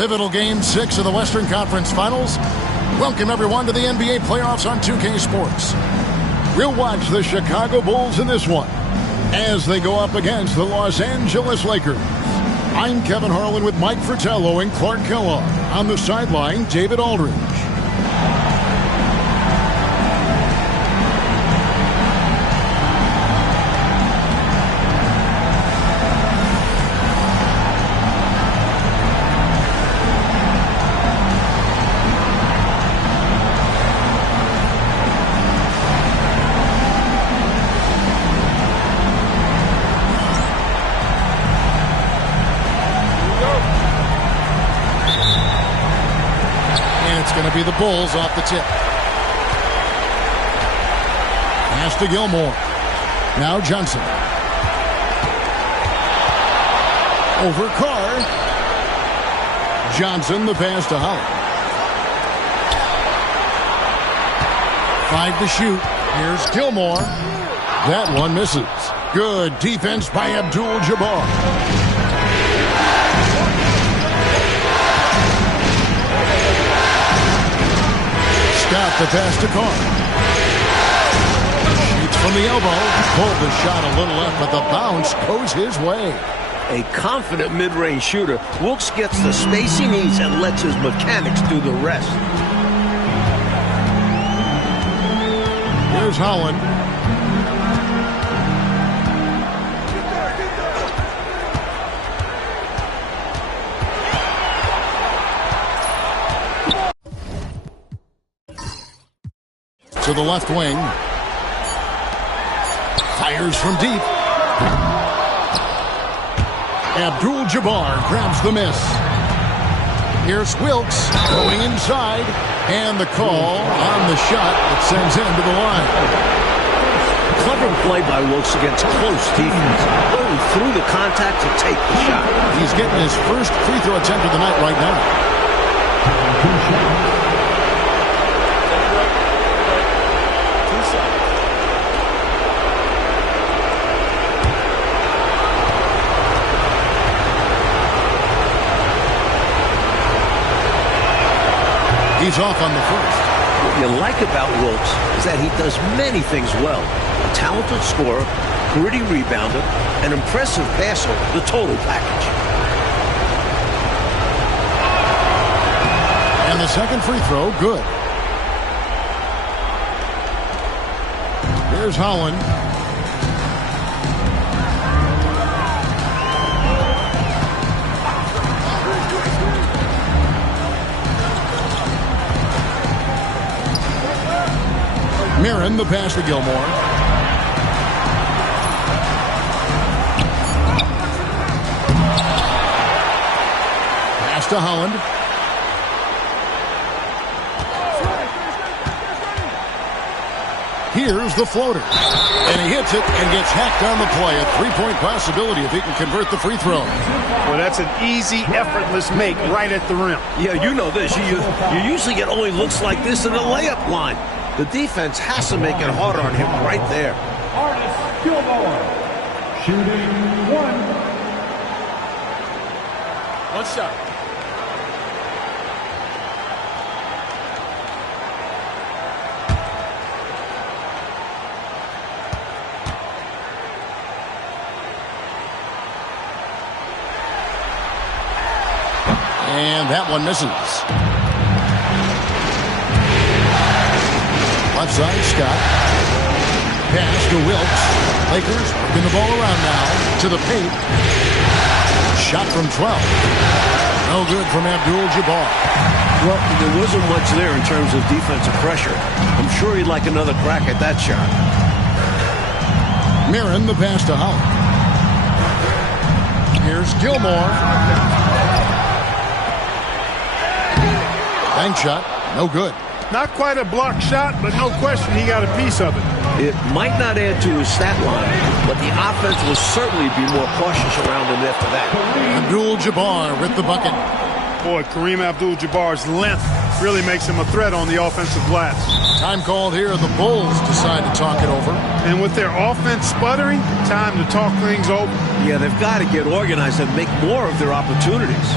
pivotal Game 6 of the Western Conference Finals. Welcome, everyone, to the NBA playoffs on 2K Sports. We'll watch the Chicago Bulls in this one as they go up against the Los Angeles Lakers. I'm Kevin Harlan with Mike Fratello and Clark Kellogg. On the sideline, David Aldridge. Going to be the Bulls off the tip. Pass to Gilmore. Now Johnson. Over Carr. Johnson, the pass to Howard. 5 to shoot. Here's Gilmore. That one misses. Good defense by Abdul-Jabbar. Got the pass to Carr. Shoots from the elbow. Pulled the shot a little left, but the bounce goes his way. A confident mid-range shooter. Wilkes gets the space he needs and lets his mechanics do the rest. Here's Holland. To the left wing. Fires from deep. Abdul-Jabbar grabs the miss. Here's Wilkes going inside. And the call on the shot that sends him to the line. Clever play by Wilkes against close defense. Going through the contact to take the shot. He's getting his first free throw attempt of the night right now. He's off on the first. What you like about Wilkes is that he does many things well. A talented scorer, gritty rebounder, an impressive passer, the total package. And the second free throw, good. Here's Holland. Mirren, the pass to Gilmore. Pass to Holland. Here's the floater. And he hits it and gets hacked on the play. A three-point possibility if he can convert the free throw. Well, that's an easy, effortless make right at the rim. Yeah, you know this. You usually get only looks like this in the layup line. The defense has to make it harder on him right there. Artist Gilmore, shooting 1. One shot. And that one misses. Left side, Scott. Pass to Wilkes. Lakers working the ball around now to the paint. Shot from 12. No good from Abdul-Jabbar. Well, there wasn't much there in terms of defensive pressure. I'm sure he'd like another crack at that shot. Mirren, the pass to Holland. Here's Gilmore. Bank shot, no good. Not quite a block shot, but no question he got a piece of it. It might not add to his stat line, but the offense will certainly be more cautious around him after that. Abdul-Jabbar with the bucket. Boy, Kareem Abdul-Jabbar's length really makes him a threat on the offensive glass. Time called here. The Bulls decide to talk it over. And with their offense sputtering, time to talk things over. Yeah, they've got to get organized and make more of their opportunities.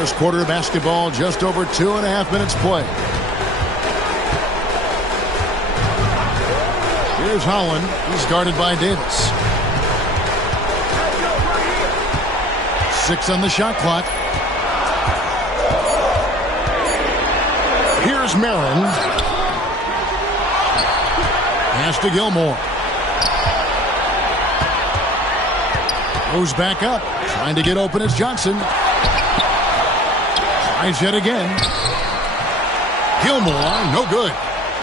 First quarter of basketball, just over 2.5 minutes play. Here's Holland. He's guarded by Davis. 6 on the shot clock. Here's Marin. Pass to Gilmore. Goes back up. Trying to get open is Johnson. Tries yet again. Gilmore, no good.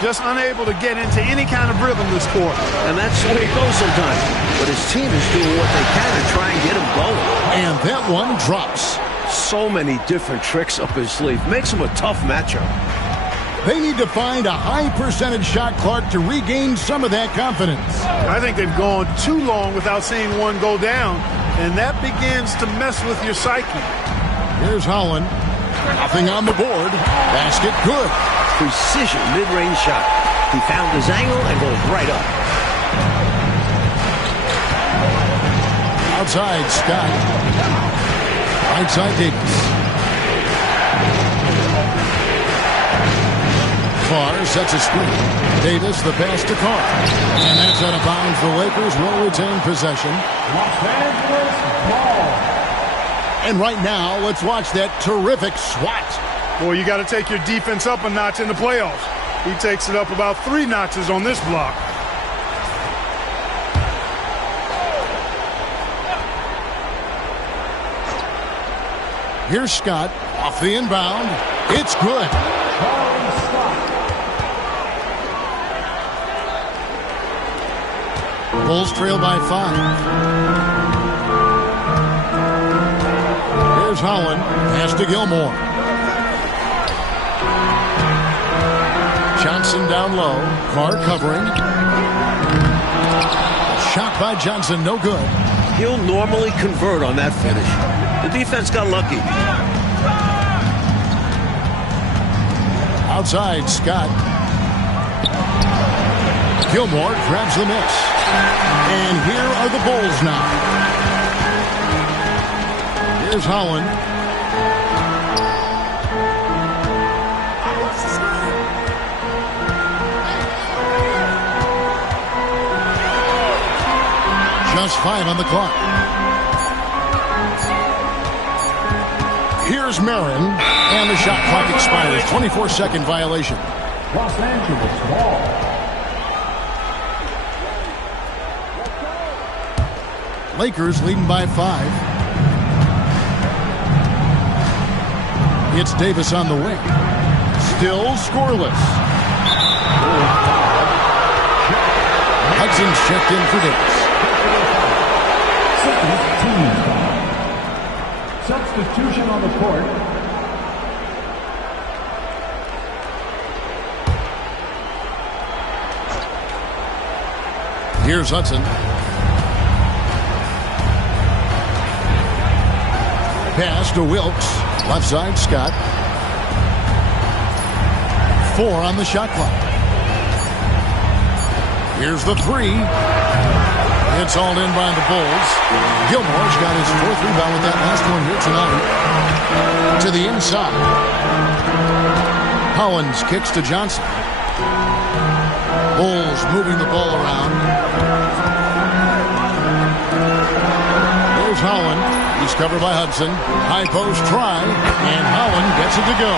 Just unable to get into any kind of rhythm this quarter. And that's the way it goes sometimes. But his team is doing what they can to try and get him going. And that one drops. So many different tricks up his sleeve. Makes him a tough matchup. They need to find a high percentage shot clock to regain some of that confidence. I think they've gone too long without seeing one go down, and that begins to mess with your psyche. Here's Holland. Nothing on the board. Basket good. Precision mid-range shot. He found his angle and goes right up. Outside, Scott. Right side, Davis. Carr sets a screen. Davis, the pass to Carr. And that's out of bounds. The Lakers will retain possession. Los Angeles ball. And right now, let's watch that terrific swat. Boy, you got to take your defense up a notch in the playoffs. He takes it up about 3 notches on this block. Here's Scott off the inbound. It's good. Bulls trail by 5. Here's Holland. Pass to Gilmore. Johnson down low. Carr covering. A shot by Johnson, no good. He'll normally convert on that finish. The defense got lucky. Outside, Scott. Gilmore grabs the miss. And here are the Bulls now. Here's Holland. Just 5 on the clock. Here's Marin. And the shot clock expires. 24-second violation. Los Angeles ball. Lakers leading by 5. It's Davis on the wing. Still scoreless. Hudson's checked in for Davis. Substitution on the court. Here's Hudson. Pass to Wilkes. Left side, Scott. 4 on the shot clock. Here's the 3. It's all in by the Bulls. Gilmore's got his 4th rebound with that last one here tonight. To the inside. Collins kicks to Johnson. Bulls moving the ball around. There's Holland. He's covered by Hudson. High post try, and Holland gets it to go.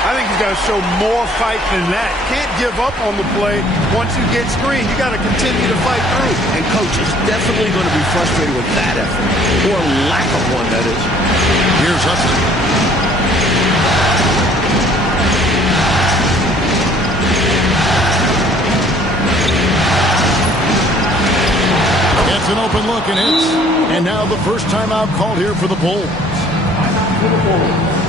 I think he's got to show more fight than that. Can't give up on the play once you get screened. You got to continue to fight through. And coach is definitely going to be frustrated with that effort, or lack of one, that is. Here's Hudson. Gets an open look and hits. And now the first timeout called here for the Bulls. Timeout for the Bulls.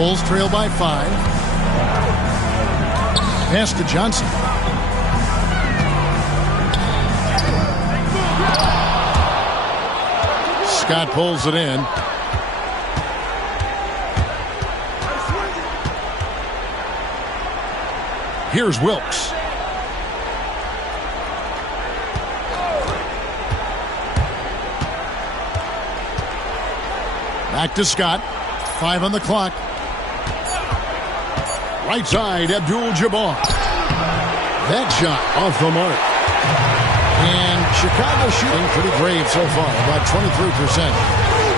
Bulls trail by 5. Pass to Johnson. Scott pulls it in. Here's Wilkes. Back to Scott. 5 on the clock. Right side, Abdul-Jabbar. That shot off the mark. And Chicago shooting pretty brave so far, about 23%.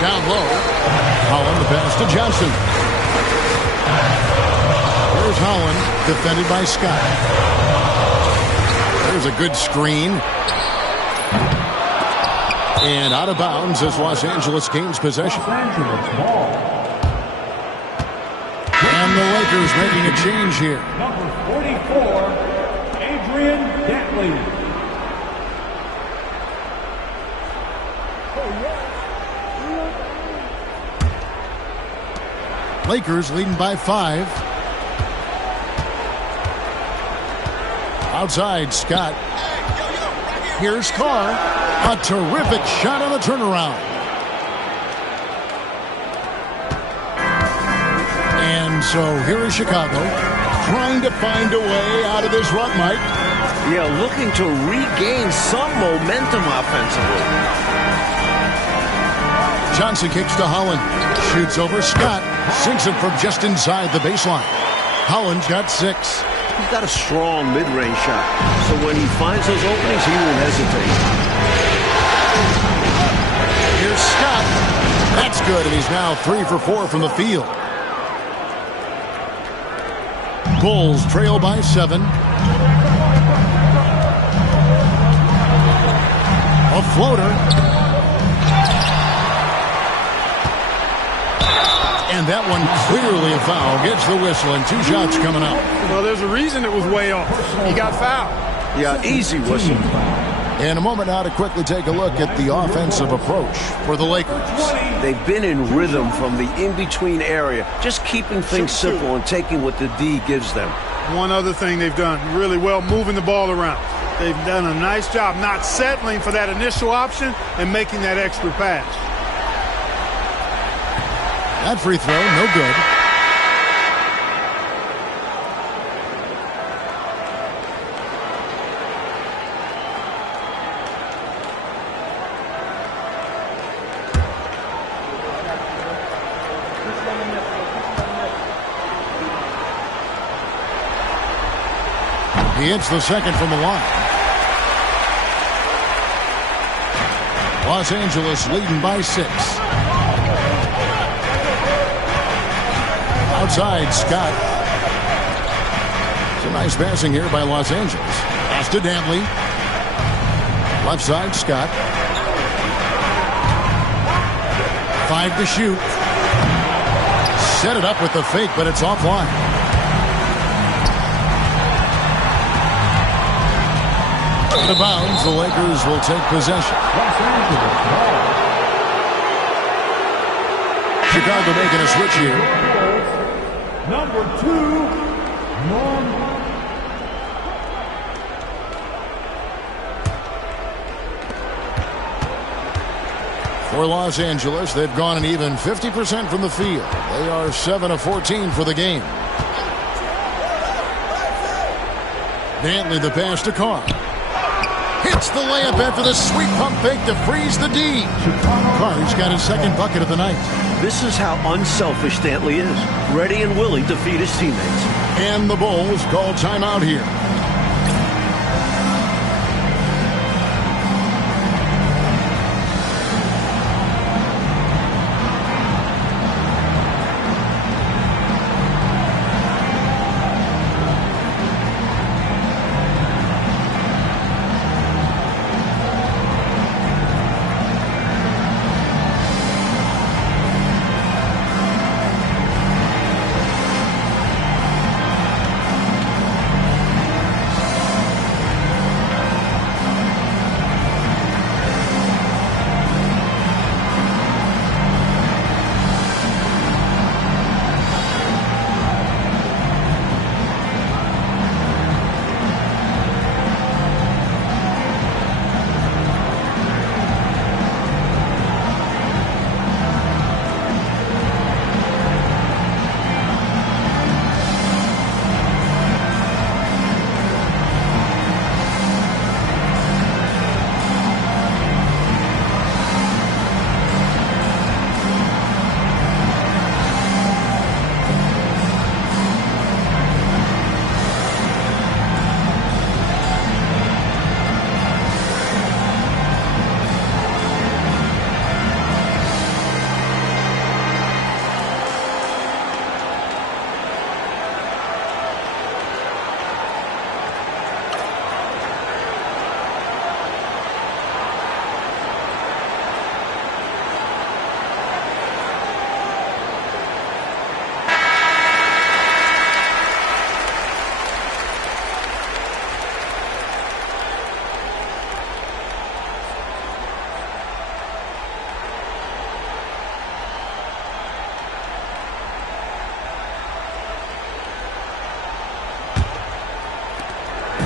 Down low. Holland, the pass to Johnson. There's Holland, defended by Scott. There's a good screen. And out of bounds as Los Angeles gains possession. And the Lakers making a change here. Number 44, Adrian Dantley. Lakers leading by 5. Outside, Scott. Here's Carr. A terrific shot on the turnaround. And so here is Chicago trying to find a way out of this rut, Mike. Yeah, looking to regain some momentum offensively. Johnson kicks to Holland. Shoots over Scott. Sinks it from just inside the baseline. Holland's got 6. He's got a strong mid-range shot. So when he finds those openings, he won't hesitate. Here's Scott. That's good, and he's now 3 for 4 from the field. Bulls trail by 7. A floater. And that one clearly a foul. Gets the whistle and 2 shots coming up. Well, there's a reason it was way off. He got fouled. Yeah, easy whistle. In a moment now to quickly take a look at the offensive approach for the Lakers. They've been in rhythm from the in-between area, just keeping things simple and taking what the D gives them. One other thing they've done really well, moving the ball around. They've done a nice job not settling for that initial option and making that extra pass. That free throw, no good. He hits the second from the line. Los Angeles leading by 6. Outside, Scott. Some nice passing here by Los Angeles. Pass to Dantley. Left side, Scott. 5 to shoot. Set it up with the fake, but it's offline. Out of bounds, the Lakers will take possession. Chicago making a switch here. Number 2, Norm. For Los Angeles, they've gone an even 50% from the field. They are 7 of 14 for the game. Dantley the pass to Carr. Hits the layup after the sweet pump fake to freeze the D. Carr's got his second bucket of the night. This is how unselfish Dantley is. Ready and willing to feed his teammates. And the Bulls call timeout here.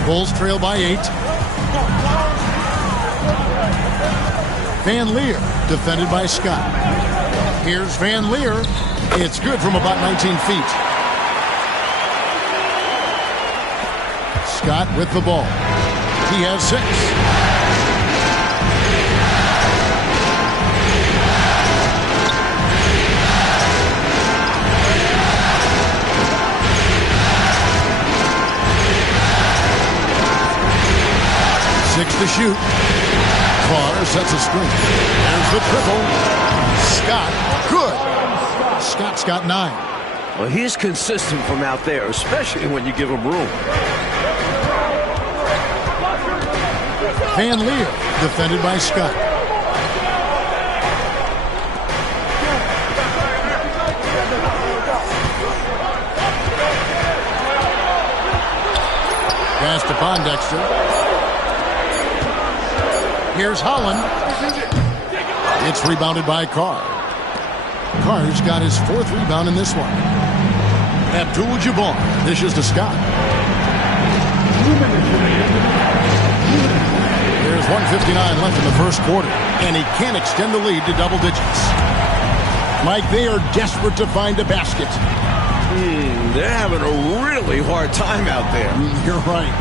Bulls trail by 8. Van Leer, defended by Scott. Here's Van Leer. It's good from about 19 feet. Scott with the ball. He has 6. Six to shoot. Carr sets a screen. There's the triple. Scott, good. Scott's got 9. Well, he's consistent from out there, especially when you give him room. Van Leer, defended by Scott. Pass to Pondexter. Here's Holland. It's rebounded by Carr. Carr's got his 4th rebound in this one. Abdul-Jabbar dishes to Scott. There's 1:59 left in the first quarter, and he can't extend the lead to double digits. Mike, they are desperate to find a basket. They're having a really hard time out there. You're right.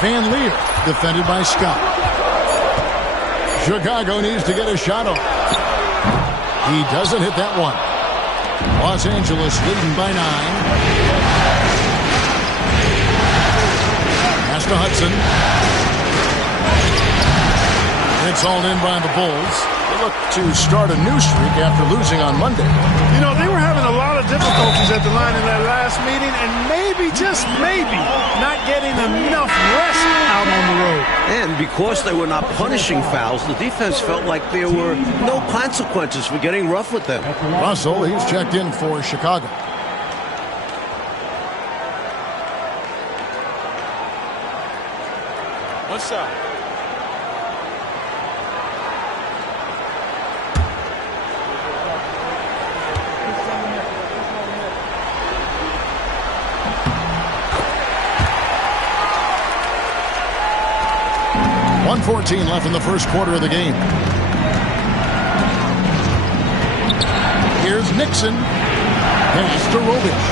Van Leer, defended by Scott. Chicago needs to get a shot off. He doesn't hit that one. Los Angeles leading by 9. Pass to Hudson. It's all in by the Bulls. They look to start a new streak after losing on Monday. You know, they were having a lot of difficulties at the line in that last meeting, and maybe, just maybe, not getting enough rest out on the road. And because they were not punishing fouls, the defense felt like there were no consequences for getting rough with them. Russell, he's checked in for Chicago. What's up? .14 left in the first quarter of the game. Here's Nixon. Pass to Robish.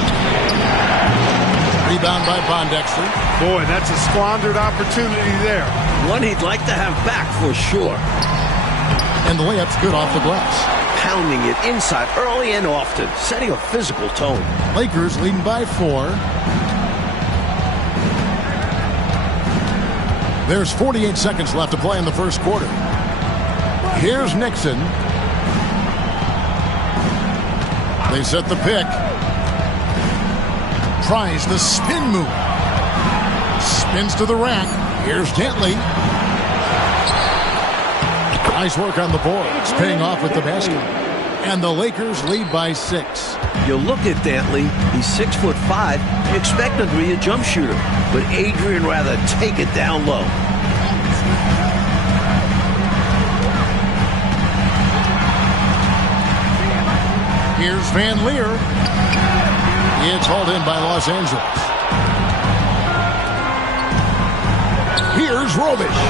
Rebound by Pondexter. Boy, that's a squandered opportunity there. One he'd like to have back for sure. And the layup's good off the glass. Pounding it inside early and often, setting a physical tone. Lakers leading by 4. There's 48 seconds left to play in the first quarter. Here's Nixon. They set the pick. Tries the spin move. Spins to the rack. Here's Dantley. Nice work on the board. It's paying off with the basket. And the Lakers lead by 6. You look at Dantley, he's 6'5". You expect him to be a jump shooter, but Adrian rather take it down low. Here's Van Leer. It's hauled in by Los Angeles. Here's Robish.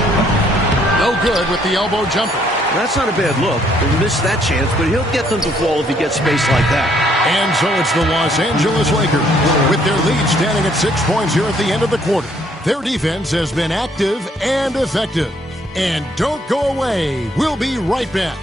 No good with the elbow jumper. That's not a bad look. He missed that chance, but he'll get them to fall if he gets space like that. And so it's the Los Angeles Lakers with their lead standing at 6 points here at the end of the quarter. Their defense has been active and effective. And don't go away. We'll be right back.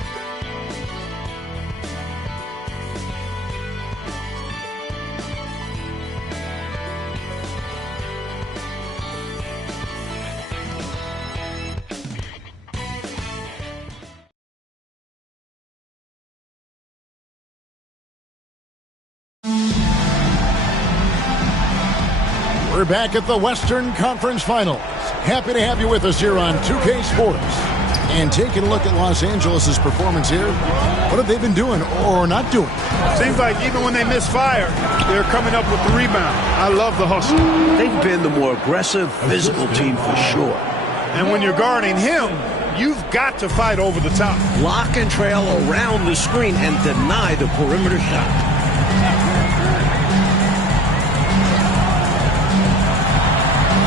We're back at the Western Conference Finals. Happy to have you with us here on 2K Sports. And taking a look at Los Angeles' performance here, what have they been doing or not doing? Seems like even when they miss fire, they're coming up with the rebound. I love the hustle. They've been the more aggressive, physical team for sure. And when you're guarding him, You've got to fight over the top. Lock and trail around the screen and deny the perimeter shot.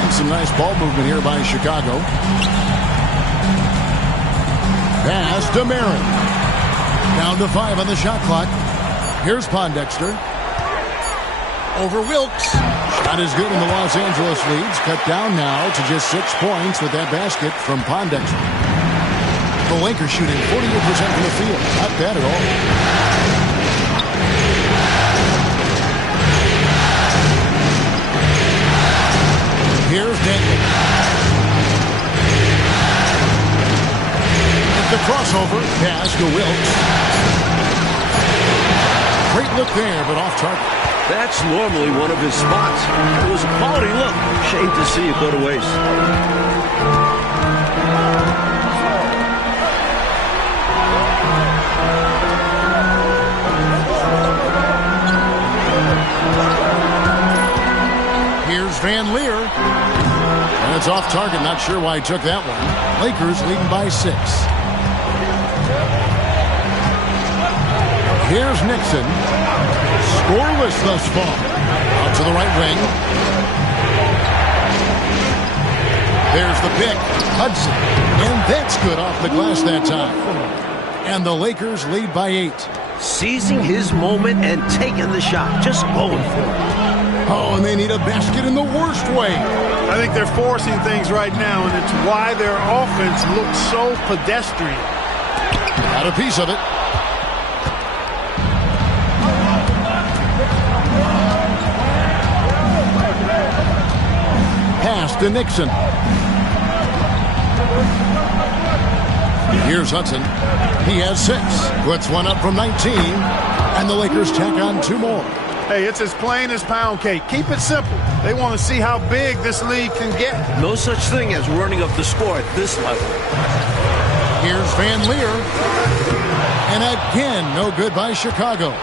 And some nice ball movement here by Chicago. Pass to Marin. Down to 5 on the shot clock. Here's Pondexter. Over Wilkes. Shot is good, and the Los Angeles leads cut down now to just 6 points with that basket from Pondexter. The Lakers shooting 48% from the field. Not bad at all. Here's Dantley. The crossover pass to Wilkes. Great look there, but off target. That's normally one of his spots. It was a quality look. Shame to see it go to waste. Here's Van Leer. And it's off target. Not sure why he took that one. Lakers leading by 6. Here's Nixon. Scoreless thus far. Out to the right wing. There's the pick. Hudson. And that's good off the glass that time. And the Lakers lead by 8. Seizing his moment and taking the shot. Just going for it. Oh, and they need a basket in the worst way. I think they're forcing things right now, and it's why their offense looks so pedestrian. Got a piece of it. Pass to Nixon. Here's Hudson. He has 6. Puts one up from 19. And the Lakers tack on 2 more. Hey, it's as plain as pound cake. Keep it simple. They want to see how big this league can get. No such thing as running up the score at this level. Here's Van Leer. And again, no good by Chicago.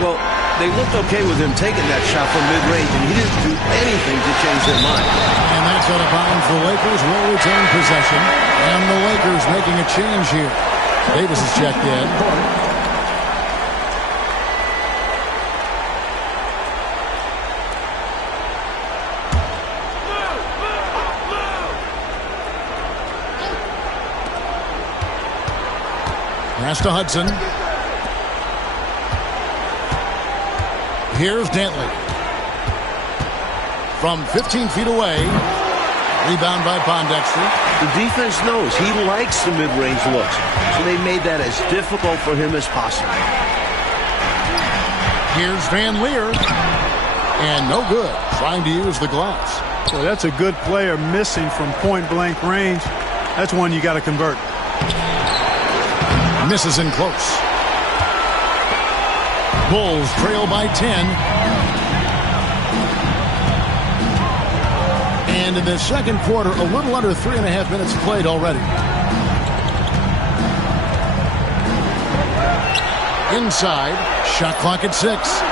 Well, they looked okay with him taking that shot from mid-range, and he didn't do anything to change their mind. And that's out of bounds. The Lakers will retain possession. And the Lakers making a change here. Davis is checked in. Pass to Hudson. Here's Dantley. From 15 feet away. Rebound by Pondexter. The defense knows he likes the mid-range looks, so they made that as difficult for him as possible. Here's Van Leer. And no good. Trying to use the glass. Well, that's a good player missing from point-blank range. That's one you got to convert. Misses in close. Bulls trail by 10. And in the second quarter, a little under 3.5 minutes played already. Inside, shot clock at 6.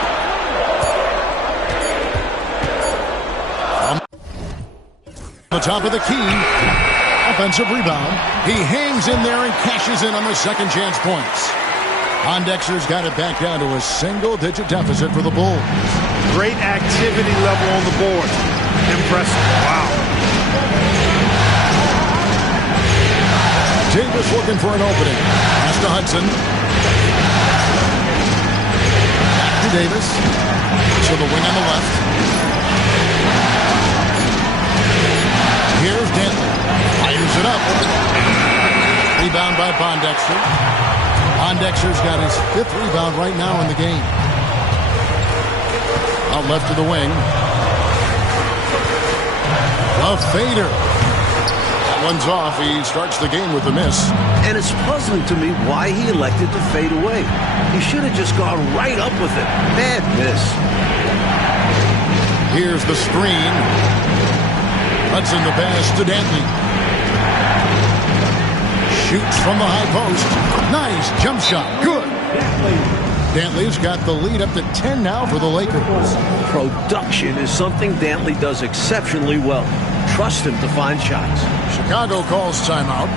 On the top of the key. Offensive rebound. He hangs in there and cashes in on the second chance points. Pondexter's got it back down to a single-digit deficit for the Bulls. Great activity level on the board. Impressive. Wow. Davis looking for an opening. Pass to Hudson. Back to Davis. To the wing on the left. Here's Dantley. Fires it up. Rebound by Pondexter. Pondexter's got his 5th rebound right now in the game. Out left to the wing. A fader. That one's off. He starts the game with a miss. And it's puzzling to me why he elected to fade away. He should have just gone right up with it. Bad miss. Here's the screen. Hudson the pass to Dantley. Shoots from the high post. Nice jump shot. Good. Dantley's got the lead up to 10 now for the Lakers. Production is something Dantley does exceptionally well. Trust him to find shots. Chicago calls timeout.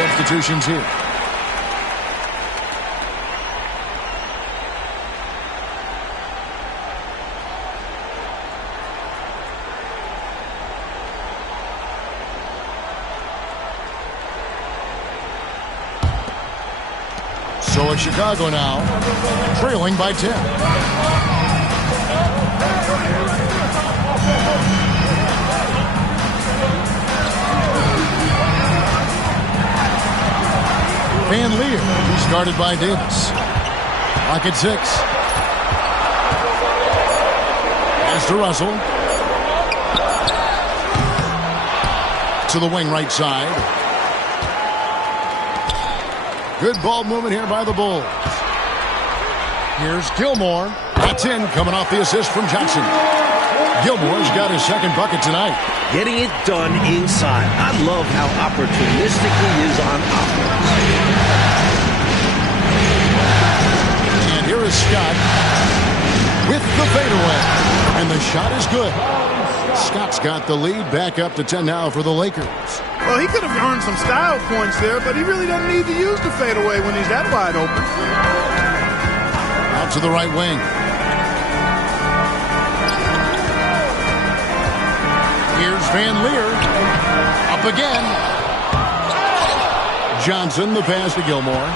substitutions here. So it's Chicago now, trailing by 10. Van Leer, who's guarded by Davis. Lock at 6. Pass to Russell. To the wing right side. Good ball movement here by the Bulls. Here's Gilmore. That's in, coming off the assist from Johnson. Gilmore's got his second bucket tonight. Getting it done inside. I love how opportunistic he is on offense. And here is Scott with the fadeaway. And the shot is good. Scott's got the lead, back up to 10 now for the Lakers. Well, he could have earned some style points there, but he really doesn't need to use the fadeaway when he's that wide open. Out to the right wing. Here's Van Leer. Up again. Johnson, the pass to Gilmore.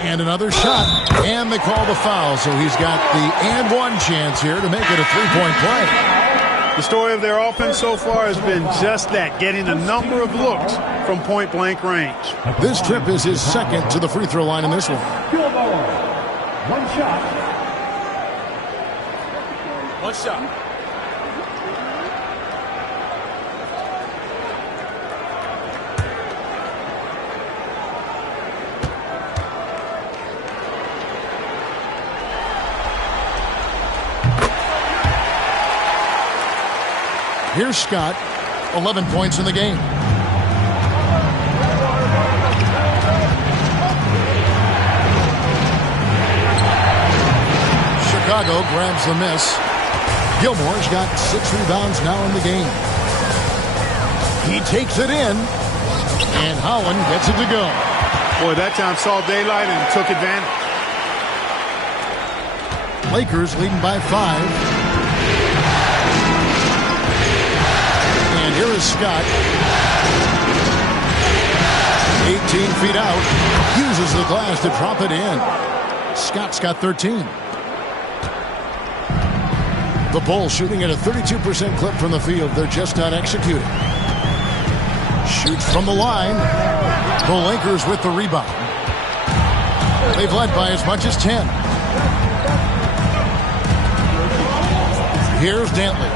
And another shot. And they call the foul. So he's got the and one chance here to make it a three-point play. The story of their offense so far has been just that, getting a number of looks from point-blank range. This trip is his second to the free throw line in this one. Gilmore. One shot. One shot. Here's Scott, 11 points in the game. Chicago grabs the miss. Gilmore's got 6 rebounds now in the game. He takes it in, and Holland gets it to go. Boy, that time saw daylight and took advantage. Lakers leading by 5. And here is Scott. 18 feet out. Uses the glass to drop it in. Scott's got 13. The Bulls shooting at a 32% clip from the field. They're just not executing. Shoots from the line. The Lakers with the rebound. They've led by as much as 10. Here's Dantley.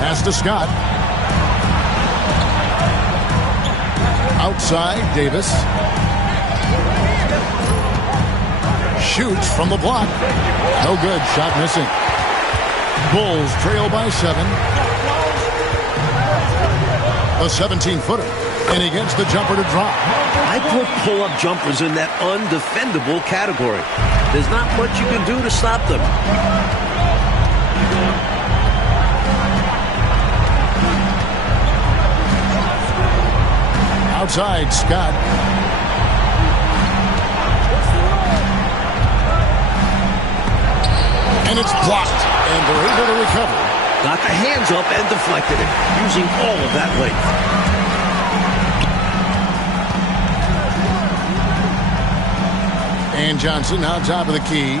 Pass to Scott. Outside, Davis. Shoots from the block. No good. Shot missing. Bulls trail by 7. A 17-footer. And he gets the jumper to drop. I put pull-up jumpers in that undefendable category. There's not much you can do to stop them. Outside, Scott. And it's blocked, and they're able to recover. Got the hands up and deflected it, using all of that length. And Johnson now top of the key.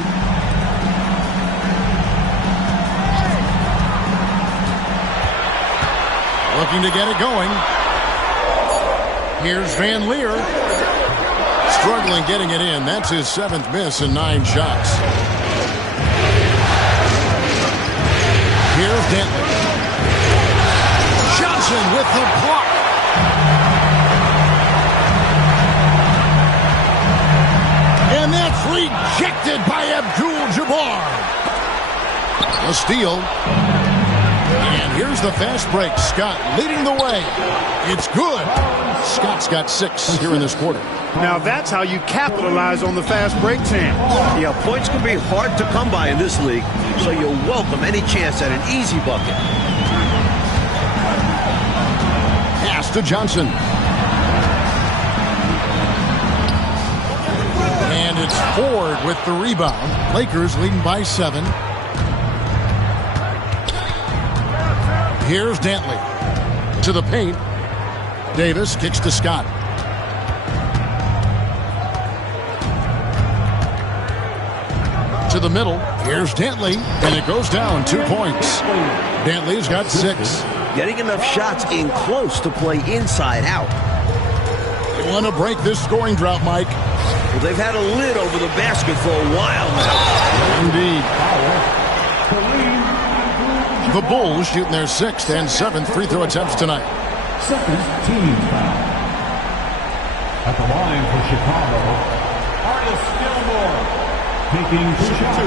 Looking to get it going. Here's Van Leer. Struggling getting it in. That's his 7th miss in 9 shots. Here's Dantley. Johnson with the block. And that's rejected by Abdul-Jabbar. A steal. And Here's the fast break. Scott leading the way. It's good. Scott's got 6 here in this quarter. Now that's how you capitalize on the fast break chance. Yeah, points can be hard to come by in this league, so you'll welcome any chance at an easy bucket. Pass to Johnson. And it's Ford with the rebound. Lakers leading by 7. Here's Dantley. To the paint. Davis kicks to Scott. To the middle. Here's Dantley. And it goes down 2 points. Dantley's got 6. Getting enough shots in close to play inside out. They want to break this scoring drought, Mike. Well, they've had a lid over the basket for a while Indeed. The Bulls shooting their 6th and 7th free throw attempts tonight. Second team foul. At the line for Chicago, Artis Gilmore taking the shot.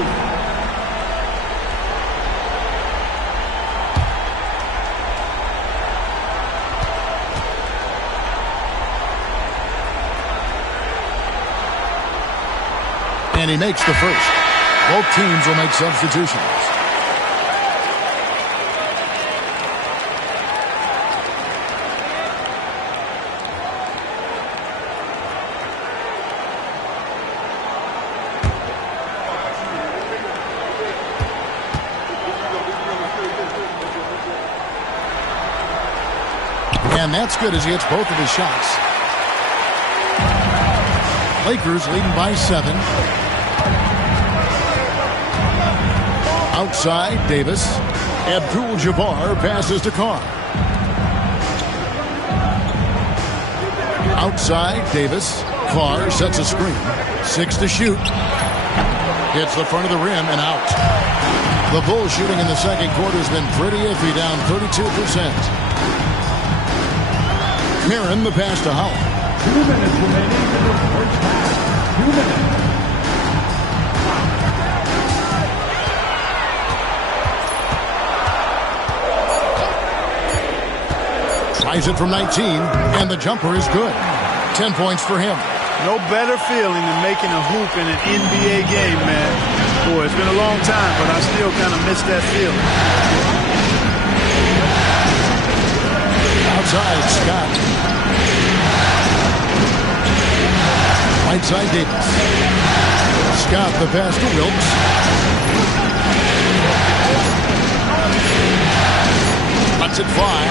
And he makes the first. Both teams will make substitutions. And that's good as he hits both of his shots. Lakers leading by 7. Outside, Davis. Abdul-Jabbar passes to Carr. Outside, Davis. Carr sets a screen. 6 to shoot. Hits the front of the rim and out. The Bulls shooting in the second quarter has been pretty iffy, down 32%. Karen the pass to Howell. 2 minutes remaining in the first half. 2 minutes. Tries it from 19, and the jumper is good. 10 points for him. No better feeling than making a hoop in an NBA game, man. Boy, it's been a long time, but I still kind of miss that feeling. Outside, Scott. Right side, Davis. Scott the pass to Wilkes. Lets it fly.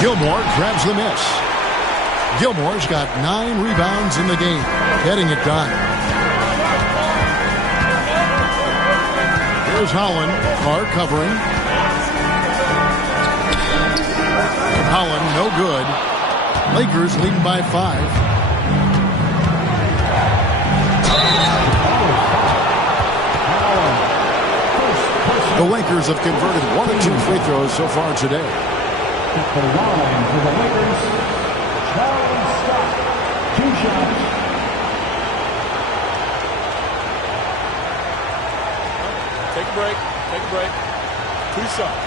Gilmore grabs the miss. Gilmore's got 9 rebounds in the game, getting it done. Here's Holland. Carr covering. Holland, no good. Lakers leading by 5. The Lakers have converted 1 of 2 free throws so far today. At the line for the Lakers, Charles Scott. 2 shots. Take a break. Take a break. 2 shots.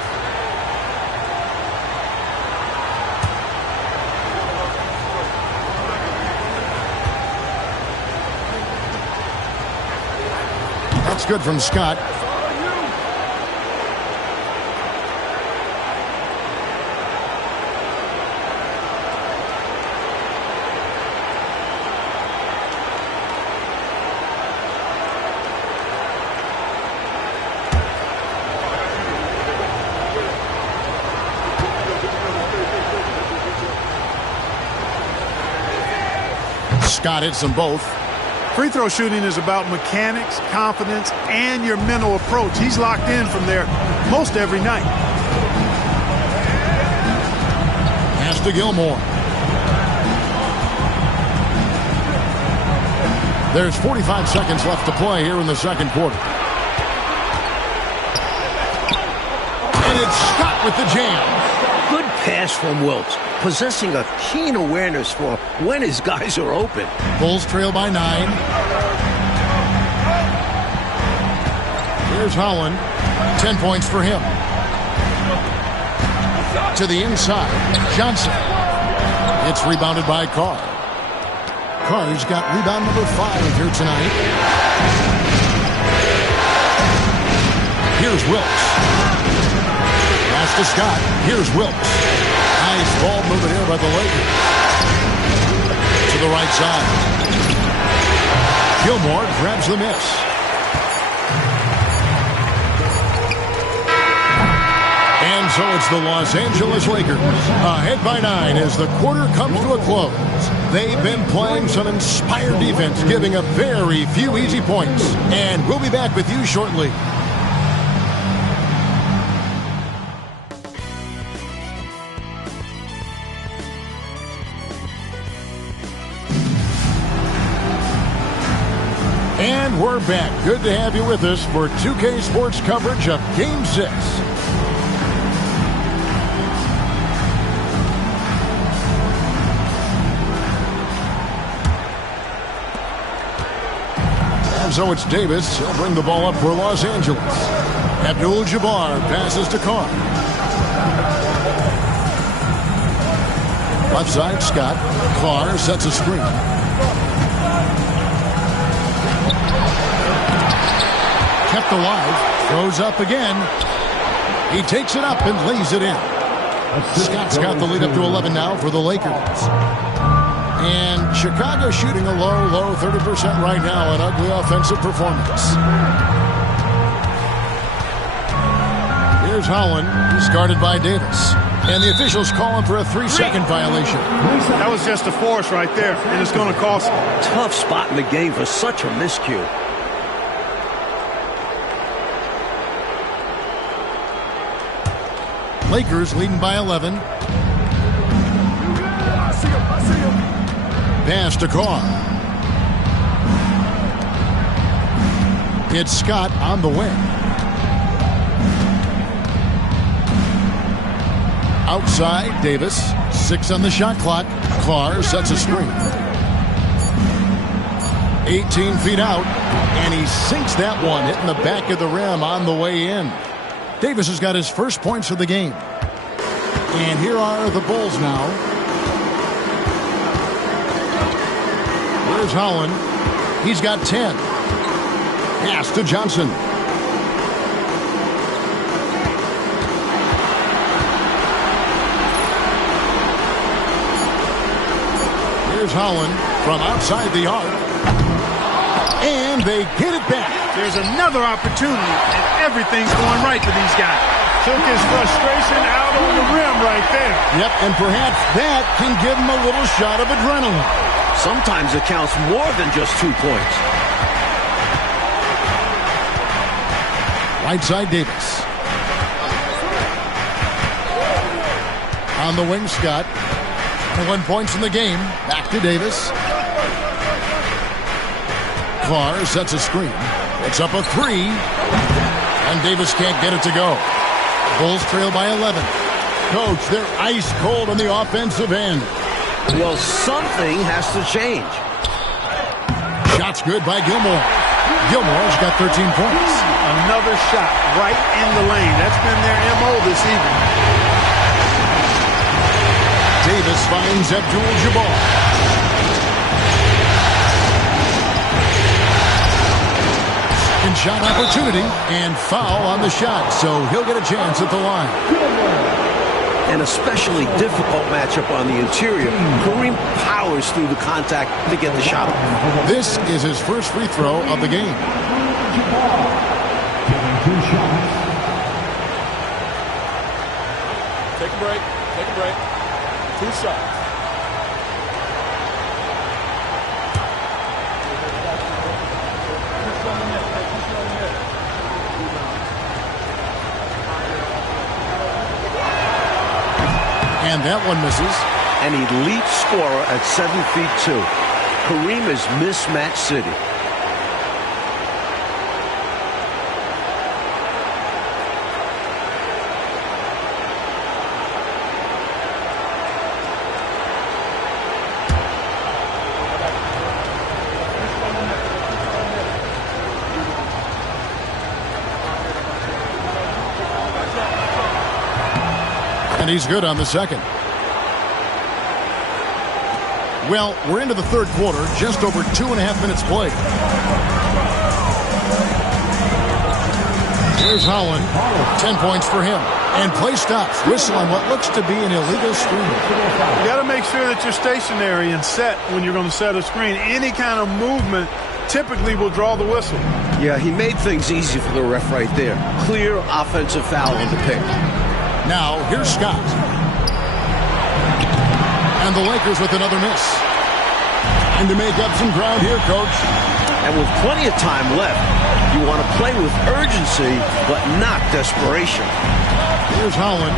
That's good from Scott. Scott hits them both. Free throw shooting is about mechanics, confidence, and your mental approach. He's locked in from there most every night. Pass to Gilmore. There's 45 seconds left to play here in the second quarter. And it's Scott with the jam. Good pass from Wilkes, possessing a keen awareness for when his guys are open. Bulls trail by 9. Here's Holland. 10 points for him. To the inside. Johnson. It's rebounded by Carr. Carr's got rebound number 5 here tonight. Here's Wilkes. Pass to Scott. Here's Wilkes. Nice ball moving here by the Lakers. To the right side. Gilmore grabs the miss. And so it's the Los Angeles Lakers ahead by 9 as the quarter comes to a close. They've been playing some inspired defense, giving up very few easy points. And we'll be back with you shortly. And we're back. Good to have you with us for 2K Sports coverage of Game 6. And so it's Davis. He'll bring the ball up for Los Angeles. Abdul-Jabbar passes to Carr. Left side, Scott. Carr sets a screen. Kept alive, throws up again. He takes it up and lays it in. Scott's got the lead up to 11 now for the Lakers. And Chicago shooting a low 30% right now, an ugly offensive performance. Here's Holland. He's guarded by Davis. And the officials calling for a 3-second violation. That was just a force right there, and it's going to cost him. Tough spot in the game for such a miscue. Lakers leading by 11. Pass to Carr. It's Scott on the wing. Outside, Davis. 6 on the shot clock. Carr sets a screen. 18 feet out, and he sinks that one, hitting the back of the rim on the way in. Davis has got his first points of the game. And here are the Bulls now. Here's Holland. He's got 10. Pass to Johnson. Here's Holland from outside the arc. And they get it back. There's another opportunity, and everything's going right for these guys. Took his frustration out on the rim right there. Yep, and perhaps that can give him a little shot of adrenaline. Sometimes it counts more than just 2 points. Right side, Davis. On the wing, Scott. 1 points in the game. Back to Davis. Carr sets a screen. It's up a 3. And Davis can't get it to go. Bulls trail by 11. Coach, they're ice cold on the offensive end. Well, something has to change. Shot's good by Gilmore. Gilmore's got 13 points. Another shot right in the lane. That's been their MO this evening. Davis finds Abdul-Jabbar. Second shot opportunity and foul on the shot, so he'll get a chance at the line. An especially difficult matchup on the interior. Kareem powers through the contact to get the shot off. This is his first free throw of the game. Take a break. Take a break. 2 shots. And that one misses. An elite scorer at 7'2". Kareem is mismatch city. And he's good on the second. Well, we're into the third quarter, just over 2.5 minutes played. Here's Holland, 10 points for him. And play stops. Whistle on what looks to be an illegal screen. You got to make sure that you're stationary and set when you're going to set a screen. Any kind of movement typically will draw the whistle. Yeah, he made things easy for the ref right there. Clear offensive foul on the pick. Now, here's Scott. And the Lakers with another miss. And to make up some ground here, Coach. And with plenty of time left, you want to play with urgency, but not desperation. Here's Holland.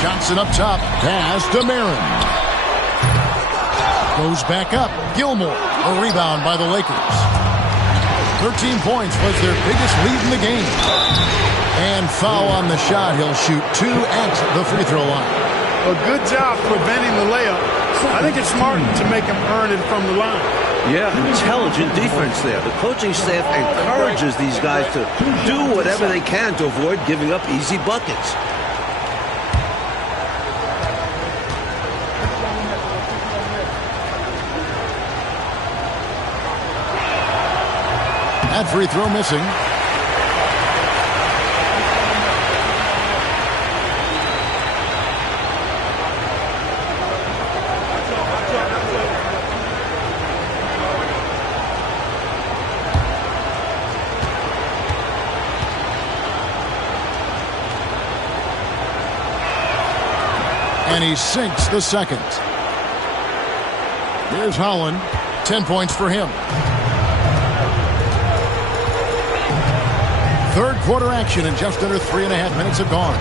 Johnson up top. Pass to Marin. Goes back up. Gilmore. A rebound by the Lakers. 13 points was their biggest lead in the game. And foul on the shot. He'll shoot 2 at the free throw line. A good job preventing the layup. I think it's smart to make him earn it from the line. Yeah, intelligent defense there. The coaching staff encourages these guys to do whatever they can to avoid giving up easy buckets. That free throw missing. And he sinks the second. Here's Holland. 10 points for him. Third quarter action and just under 3.5 minutes have gone.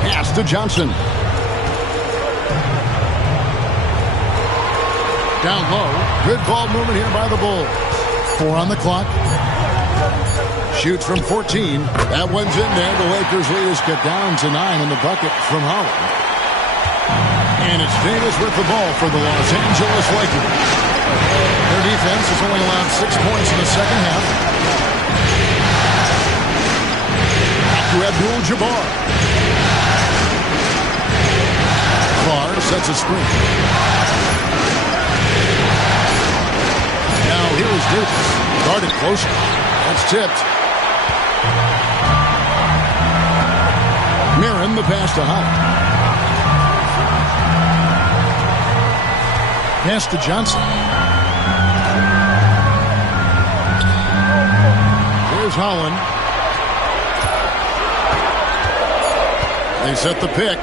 Pass to Johnson. Down low. Good ball movement here by the Bulls. 4 on the clock. Shoots from 14. That one's in there. The Lakers lead is cut down to 9 in the bucket from Holland. And it's Davis with the ball for the Los Angeles Lakers. Their defense has only allowed 6 points in the second half. Back to Abdul-Jabbar. Clark sets a screen. Now here is Davis. Guarded closer. That's tipped. Marin the pass to Holland. Pass to Johnson. Here's Holland. They set the pick.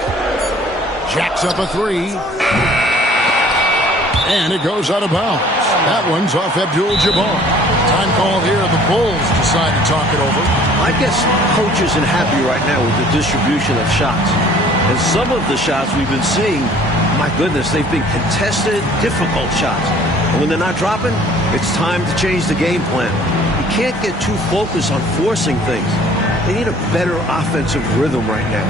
Jacks up a 3. And it goes out of bounds. That one's off Abdul-Jabbar. Time call here. The Bulls decide to talk it over. I guess coach isn't happy right now with the distribution of shots. And some of the shots we've been seeing, my goodness, they've been contested, difficult shots. And when they're not dropping, it's time to change the game plan. You can't get too focused on forcing things. They need a better offensive rhythm right now.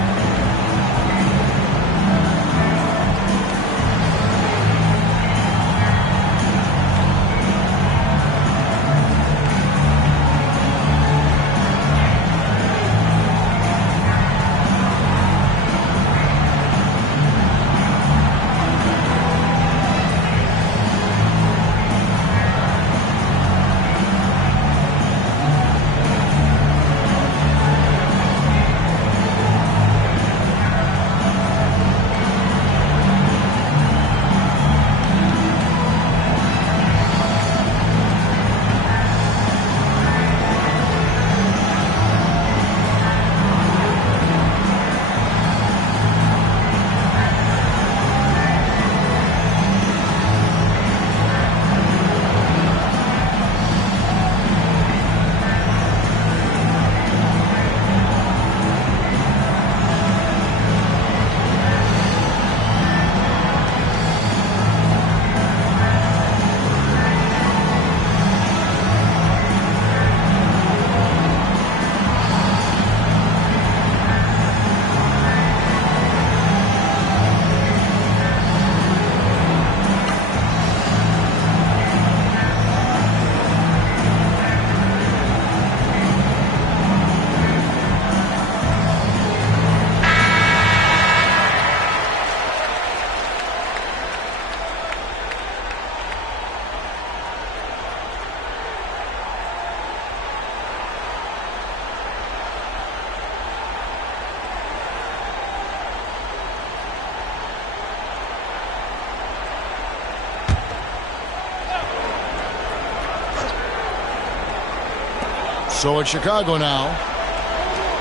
So it's Chicago now.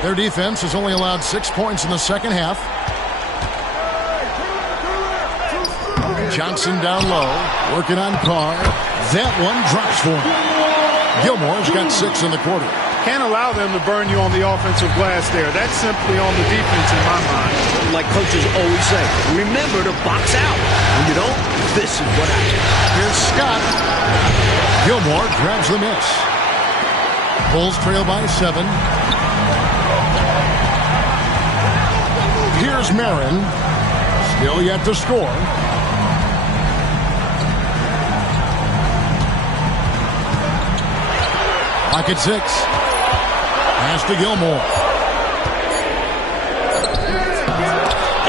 Their defense has only allowed 6 points in the second half. Johnson down low, working on Carr. That one drops for him. Gilmore's got 6 in the quarter. Can't allow them to burn you on the offensive glass there. That's simply on the defense in my mind. Like coaches always say, remember to box out. When you don't, this is what happens. Here's Scott. Gilmore grabs the miss. Bulls trail by 7. Here's Marin. Still yet to score. Pocket 6. Pass to Gilmore.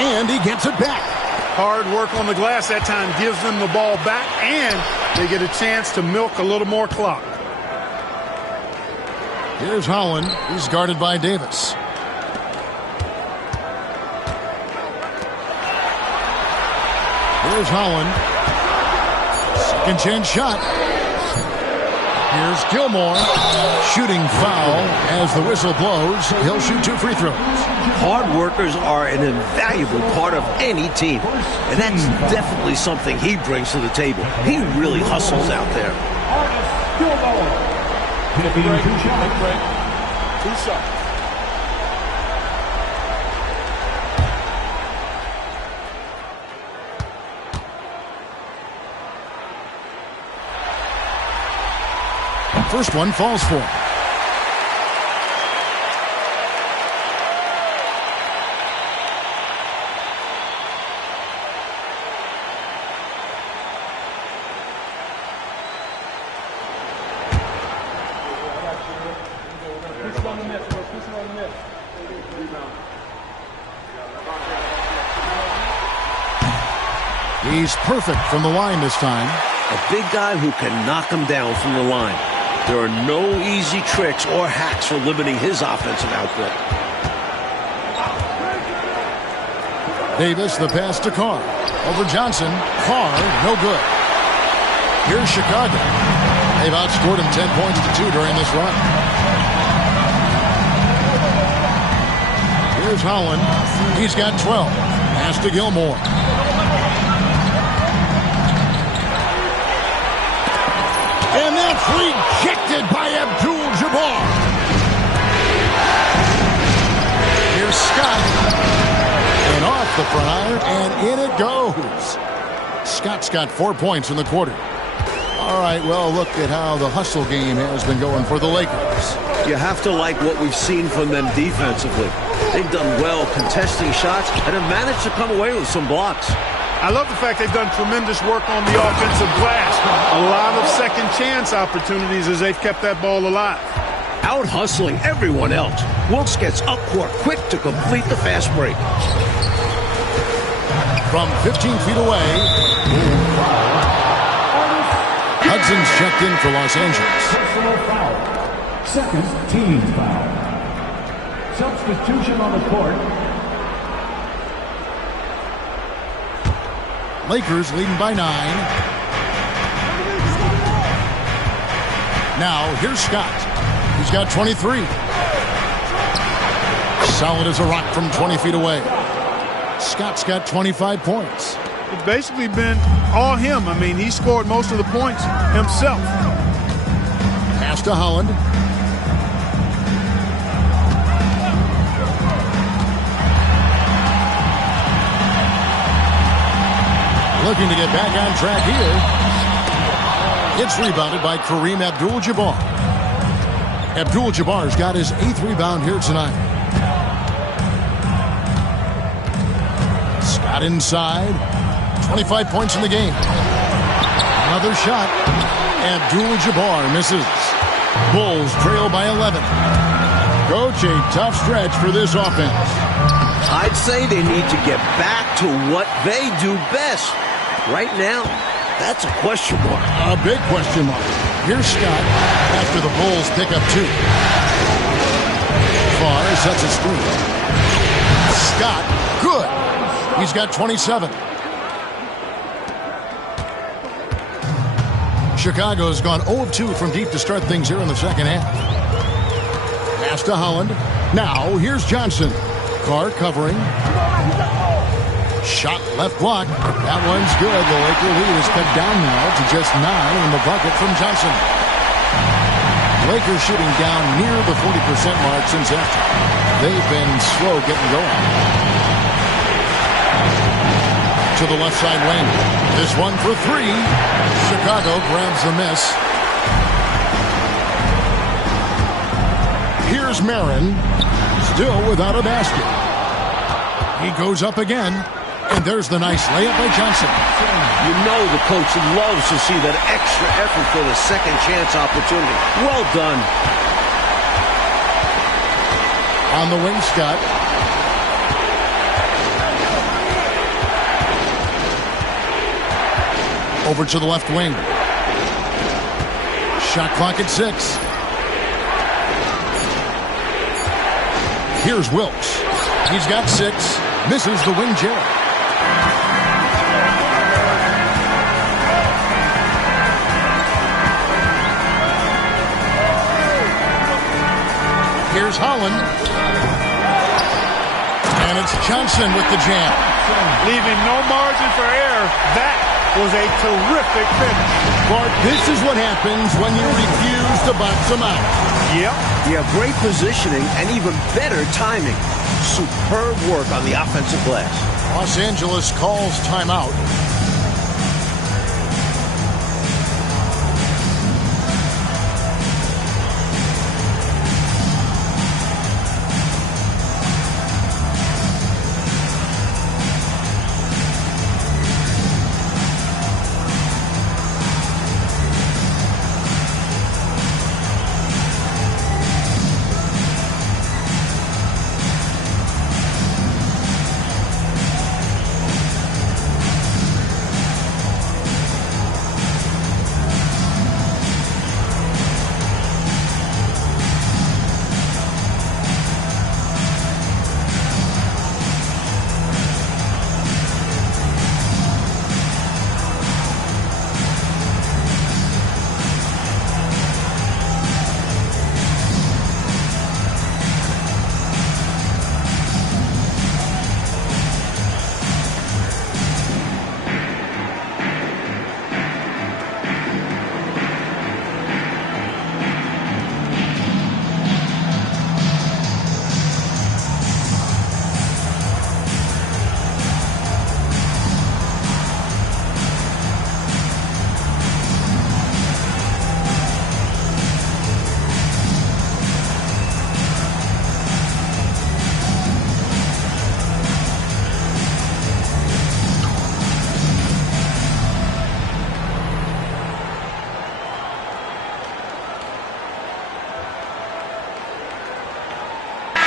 And he gets it back. Hard work on the glass that time gives them the ball back, and they get a chance to milk a little more clock. Here's Holland. He's guarded by Davis. Here's Holland. Second chance shot. Here's Gilmore. Shooting foul as the whistle blows. He'll shoot 2 free throws. Hard workers are an invaluable part of any team. And that's definitely something he brings to the table. He really hustles out there. Take a break. 2 shots. First one falls for him. He's perfect from the line this time. A big guy who can knock him down from the line. There are no easy tricks or hacks for limiting his offensive output. Davis, the pass to Carr. Over Johnson. Carr, no good. Here's Chicago. They've outscored him 10 points to 2 during this run. Here's Holland. He's got 12. Pass to Gilmore. And that's rejected by Abdul-Jabbar. Here's Scott. And off the front iron, and in it goes. Scott's got 4 points in the quarter. All right, well, look at how the hustle game has been going for the Lakers. You have to like what we've seen from them defensively. They've done well contesting shots and have managed to come away with some blocks. I love the fact they've done tremendous work on the offensive glass. A lot of second chance opportunities as they've kept that ball alive. Out hustling everyone else. Wilkes gets up court quick to complete the fast break. From 15 feet away, Hudson's checked in for Los Angeles. Personal foul. Second team foul. Substitution on the court. Lakers leading by 9. Now, here's Scott. He's got 23. Solid as a rock from 20 feet away. Scott's got 25 points. It's basically been all him. I mean, he scored most of the points himself. Pass to Holland. Looking to get back on track here. It's rebounded by Kareem Abdul-Jabbar. Abdul-Jabbar's got his 8th rebound here tonight. Scott inside. 25 points in the game. Another shot. Abdul-Jabbar misses. Bulls trail by 11. Coach, a tough stretch for this offense. I'd say they need to get back to what they do best. Right now, that's a question mark. A big question mark. Here's Scott after the Bulls pick up 2. Farr sets a screen. Scott, good. He's got 27. Chicago's gone 0 of 2 from deep to start things here in the second half. Pass to Holland. Now, here's Johnson. Carr covering. Shot left block. That one's good. The Laker lead is cut down now to just 9 in the bucket from Johnson. Lakers shooting down near the 40% mark since after. They've been slow getting going. To the left side wing. This one for 3. Chicago grabs the miss. Here's Marin. Still without a basket. He goes up again. And there's the nice layup by Johnson. You know the coach loves to see that extra effort for the second chance opportunity. Well done. On the wing, Scott. Over to the left wing. Shot clock at 6. Here's Wilkes. He's got 6. Misses the wing jab. Here's Holland. And it's Johnson with the jam. Leaving no margin for error. That was a terrific finish. Bart, this is what happens when you refuse to box them out. Yep. You have great positioning and even better timing. Superb work on the offensive glass. Los Angeles calls timeout.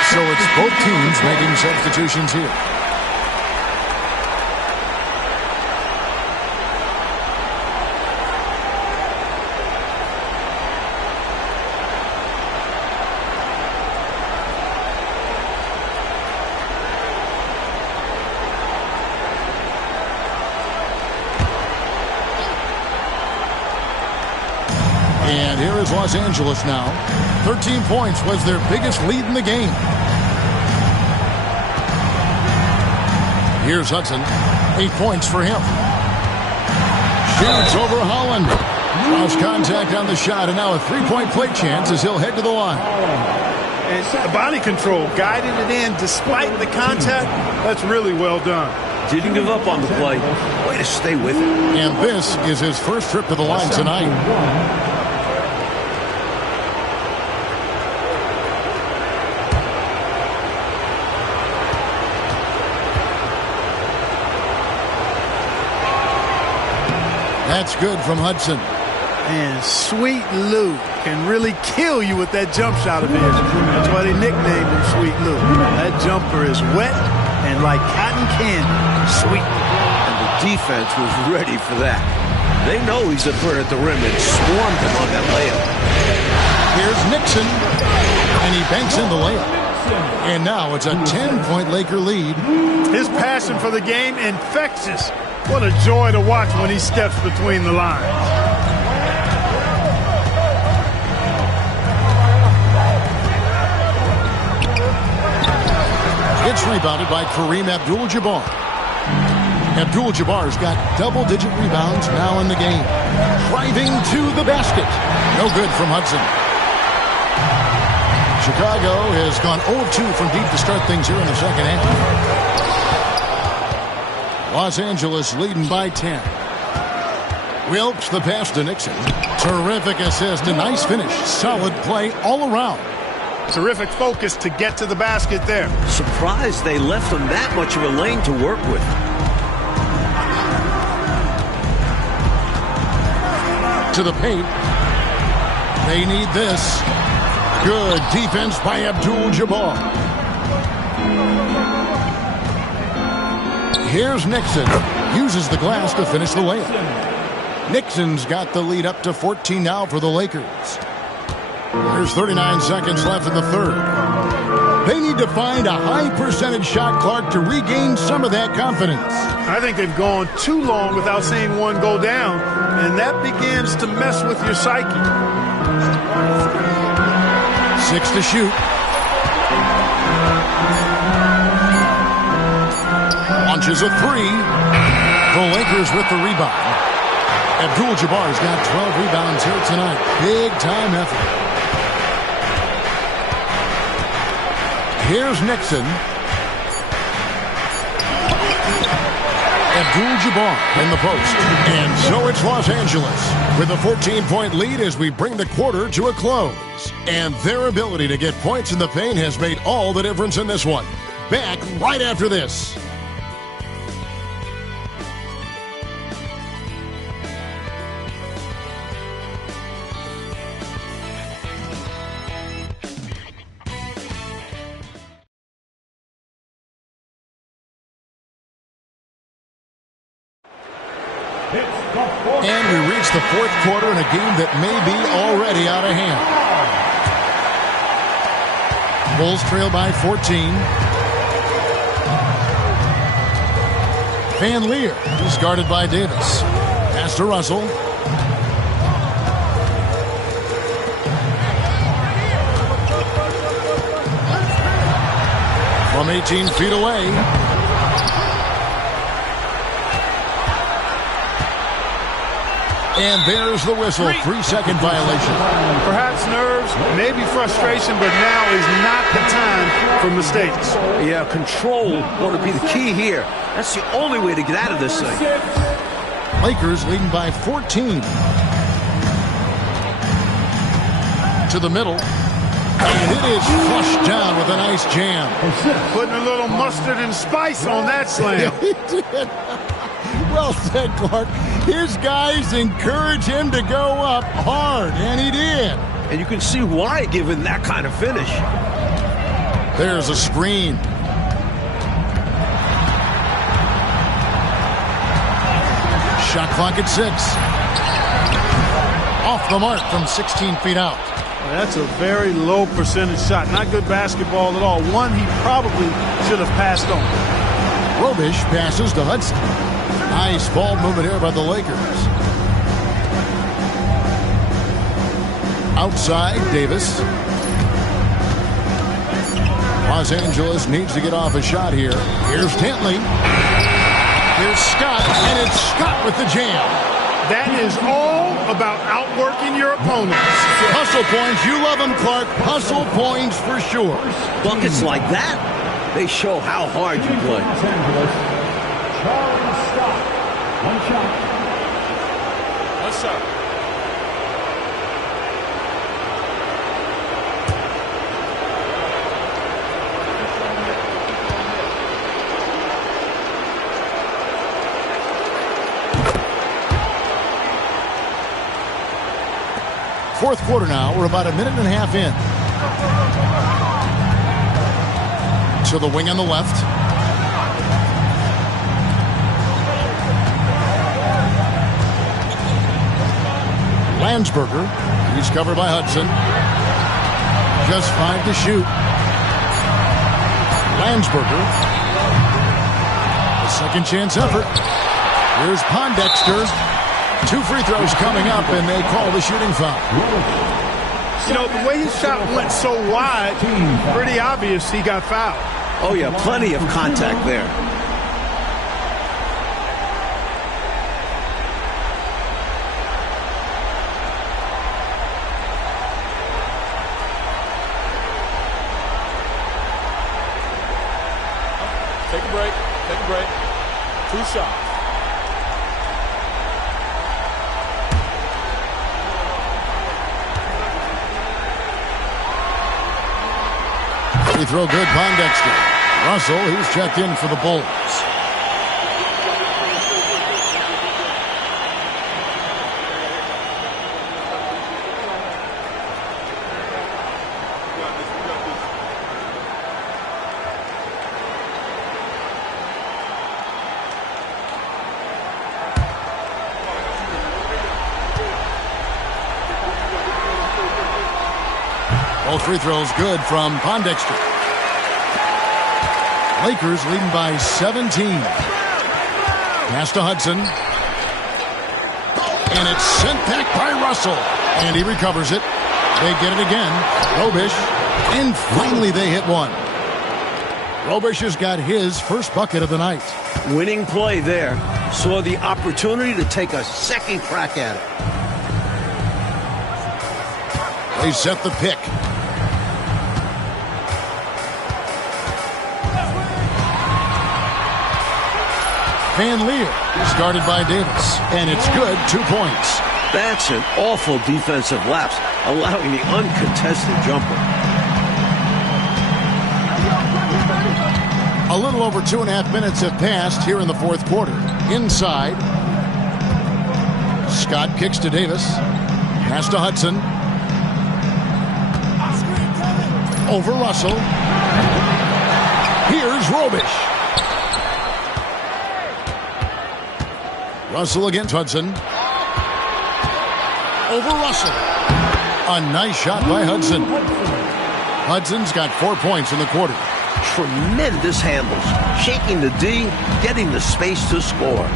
So it's both teams making substitutions here. And here is Los Angeles now. 13 points was their biggest lead in the game. Here's Hudson. 8 points for him. Shoots over Holland. Lost contact on the shot, and now a three-point play chance as he'll head to the line. And the body control, guiding it in despite the contact. That's really well done. Didn't give up on the play. Way to stay with it. And this is his first trip to the line tonight. That's good from Hudson. And Sweet Lou can really kill you with that jump shot of his. That's why they nicknamed him Sweet Lou. That jumper is wet and like cotton candy. Sweet. And the defense was ready for that. They know he's a threat at the rim and swarmed him on that layup. Here's Nixon. And he banks in the layup. And now it's a 10-point Laker lead. His passion for the game infectious. What a joy to watch when he steps between the lines. It's rebounded by Kareem Abdul-Jabbar. Abdul-Jabbar's got double-digit rebounds now in the game. Driving to the basket. No good from Hudson. Chicago has gone 0-2 from deep to start things here in the second half. Los Angeles leading by 10. Wilkes the pass to Nixon. Terrific assist. A nice finish. Solid play all around. Terrific focus to get to the basket there. Surprised they left him that much of a lane to work with. To the paint. They need this. Good defense by Abdul-Jabbar. Here's Nixon. Uses the glass to finish the layup. Nixon's got the lead up to 14 now for the Lakers. There's 39 seconds left in the third. They need to find a high percentage shot, Clark, to regain some of that confidence. I think they've gone too long without seeing one go down, and that begins to mess with your psyche. 6 to shoot. Launches a three. The Lakers with the rebound. Abdul-Jabbar's got 12 rebounds here tonight. Big time effort. Here's Nixon. Abdul-Jabbar in the post. And so it's Los Angeles with a 14-point lead as we bring the quarter to a close. And their ability to get points in the paint has made all the difference in this one. Back right after this. And we reach the fourth quarter in a game that may be already out of hand. Bulls trail by 14. Van Leer is guarded by Davis. Pass to Russell. From 18 feet away. And there's the whistle. 3-second violation. Perhaps nerves, maybe frustration, but now is not the time for mistakes. Yeah, control going to be the key here. That's the only way to get out of this thing. Lakers leading by 14. To the middle. And it is flushed down with a nice jam. Putting a little mustard and spice on that slam. He did. Well said, Clark. His guys encourage him to go up hard, and he did. And you can see why, given that kind of finish. There's a screen. Shot clock at 6. Off the mark from 16 feet out. That's a very low percentage shot. Not good basketball at all. One he probably should have passed on. Robish passes to Hudson. Nice ball movement here by the Lakers. Outside, Davis. Los Angeles needs to get off a shot here. Here's Dantley. Here's Scott, and it's Scott with the jam. That is all about outworking your opponents. Hustle points, you love them, Clark. Hustle points for sure. Buckets like that, they show how hard you play. One shot. One shot. Fourth quarter now. We're about a minute and a half in. To the wing on the left. Landsberger. He's covered by Hudson. Just 5 to shoot. Landsberger. A second chance effort. Here's Pondexter. 2 free throws coming up, and they call the shooting foul. You know, the way his shot went so wide, pretty obvious he got fouled. Oh, yeah, plenty of contact there. Take a break. Take a break. 2 shots. Free throw good, Pondexter. Russell, he's checked in for the Bulls. Both free throws good from Pondexter. Lakers leading by 17. Pass to Hudson. And it's sent back by Russell. And he recovers it. They get it again. Robish. And finally they hit one. Robish has got his first bucket of the night. Winning play there. Saw the opportunity to take a second crack at it. They set the pick. Van Leer is guarded by Davis, and it's good, 2 points. That's an awful defensive lapse, allowing the uncontested jumper. A little over 2.5 minutes have passed here in the fourth quarter. Inside, Scott kicks to Davis. Pass to Hudson. Over Russell. Here's Robish. Russell against Hudson. Over Russell. A nice shot by Hudson. Hudson's got 4 points in the quarter. Tremendous handles. Shaking the D, getting the space to score.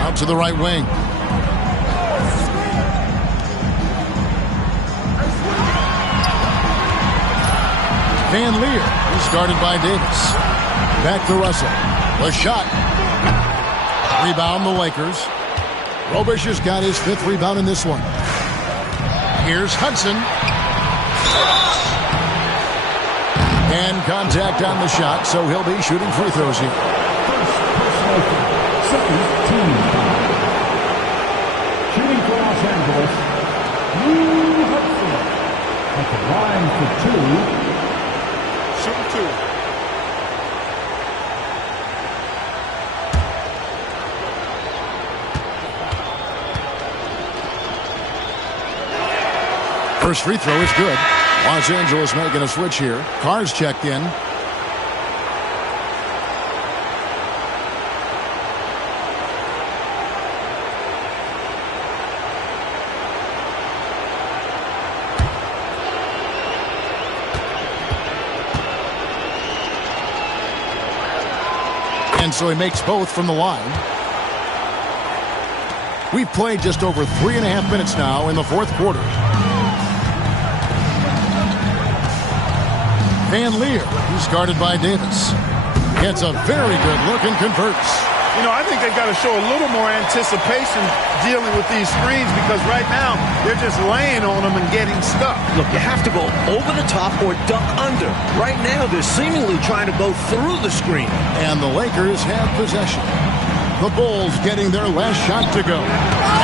Out to the right wing. Van Leer is guarded by Davis. Back to Russell. The shot. Rebound the Lakers. Robish has got his 5th rebound in this one. Here's Hudson. And contact on the shot, so he'll be shooting free throws here. Shooting for Los Angeles, Lou Hudson. At the line for 2. Shooting 2. First free throw is good. Los Angeles making a switch here. Carr's checked in. And so he makes both from the line. We've played just over 3.5 minutes now in the fourth quarter. Van Leer, who's guarded by Davis, gets a very good look and converts. You know, I think they've got to show a little more anticipation dealing with these screens because right now they're just laying on them and getting stuck. Look, you have to go over the top or duck under. Right now, they're seemingly trying to go through the screen. And the Lakers have possession. The Bulls getting their last shot to go.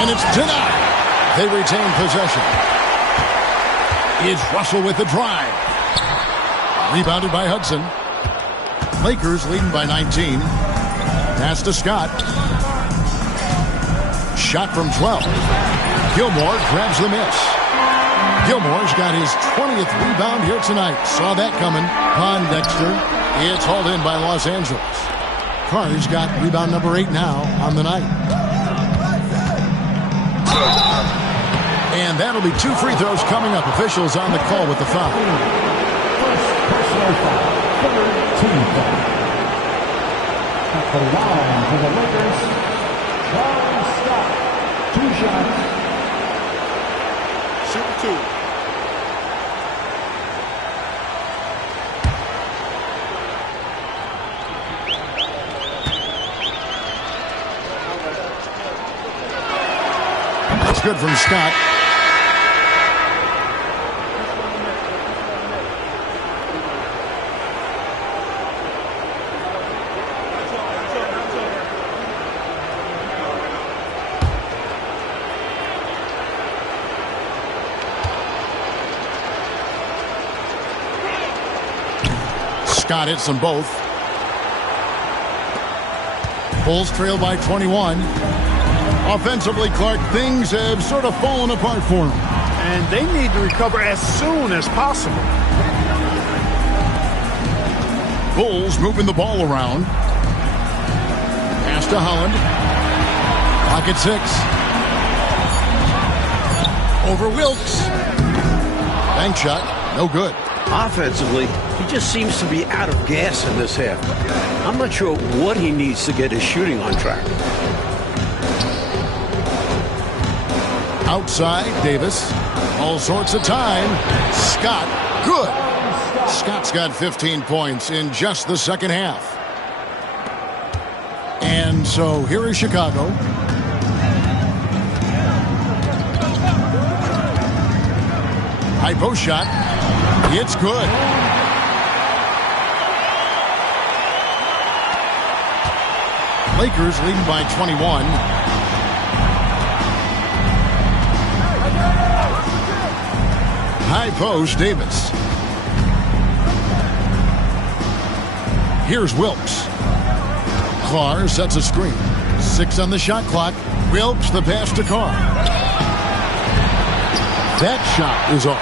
And it's denied. They retain possession. It's Russell with the drive. Rebounded by Hudson. Lakers leading by 19. Pass to Scott. Shot from 12. Gilmore grabs the miss. Gilmore's got his 20th rebound here tonight. Saw that coming. Pondexter. It's hauled in by Los Angeles. Carr's got rebound number 8 now on the night. And that'll be 2 free throws coming up. Officials on the call with the foul. Personal foul. Third team foul. At the line for the Lakers, Scott. 2 shots. Shooting 2. It's good from Scott. Scott hits them both. Bulls trail by 21. Offensively, Clark, things have sort of fallen apart for them. And they need to recover as soon as possible. Bulls moving the ball around. Pass to Holland. Pocket 6. Over Wilkes. Bank shot. No good. Offensively, he just seems to be out of gas in this half. I'm not sure what he needs to get his shooting on track. Outside, Davis. All sorts of time. Scott, good. Scott's got 15 points in just the second half. And so here is Chicago. High post shot. It's good. Lakers leading by 21. High post, Davis. Here's Wilkes. Clark sets a screen. 6 on the shot clock. Wilkes the pass to Carr. That shot is off.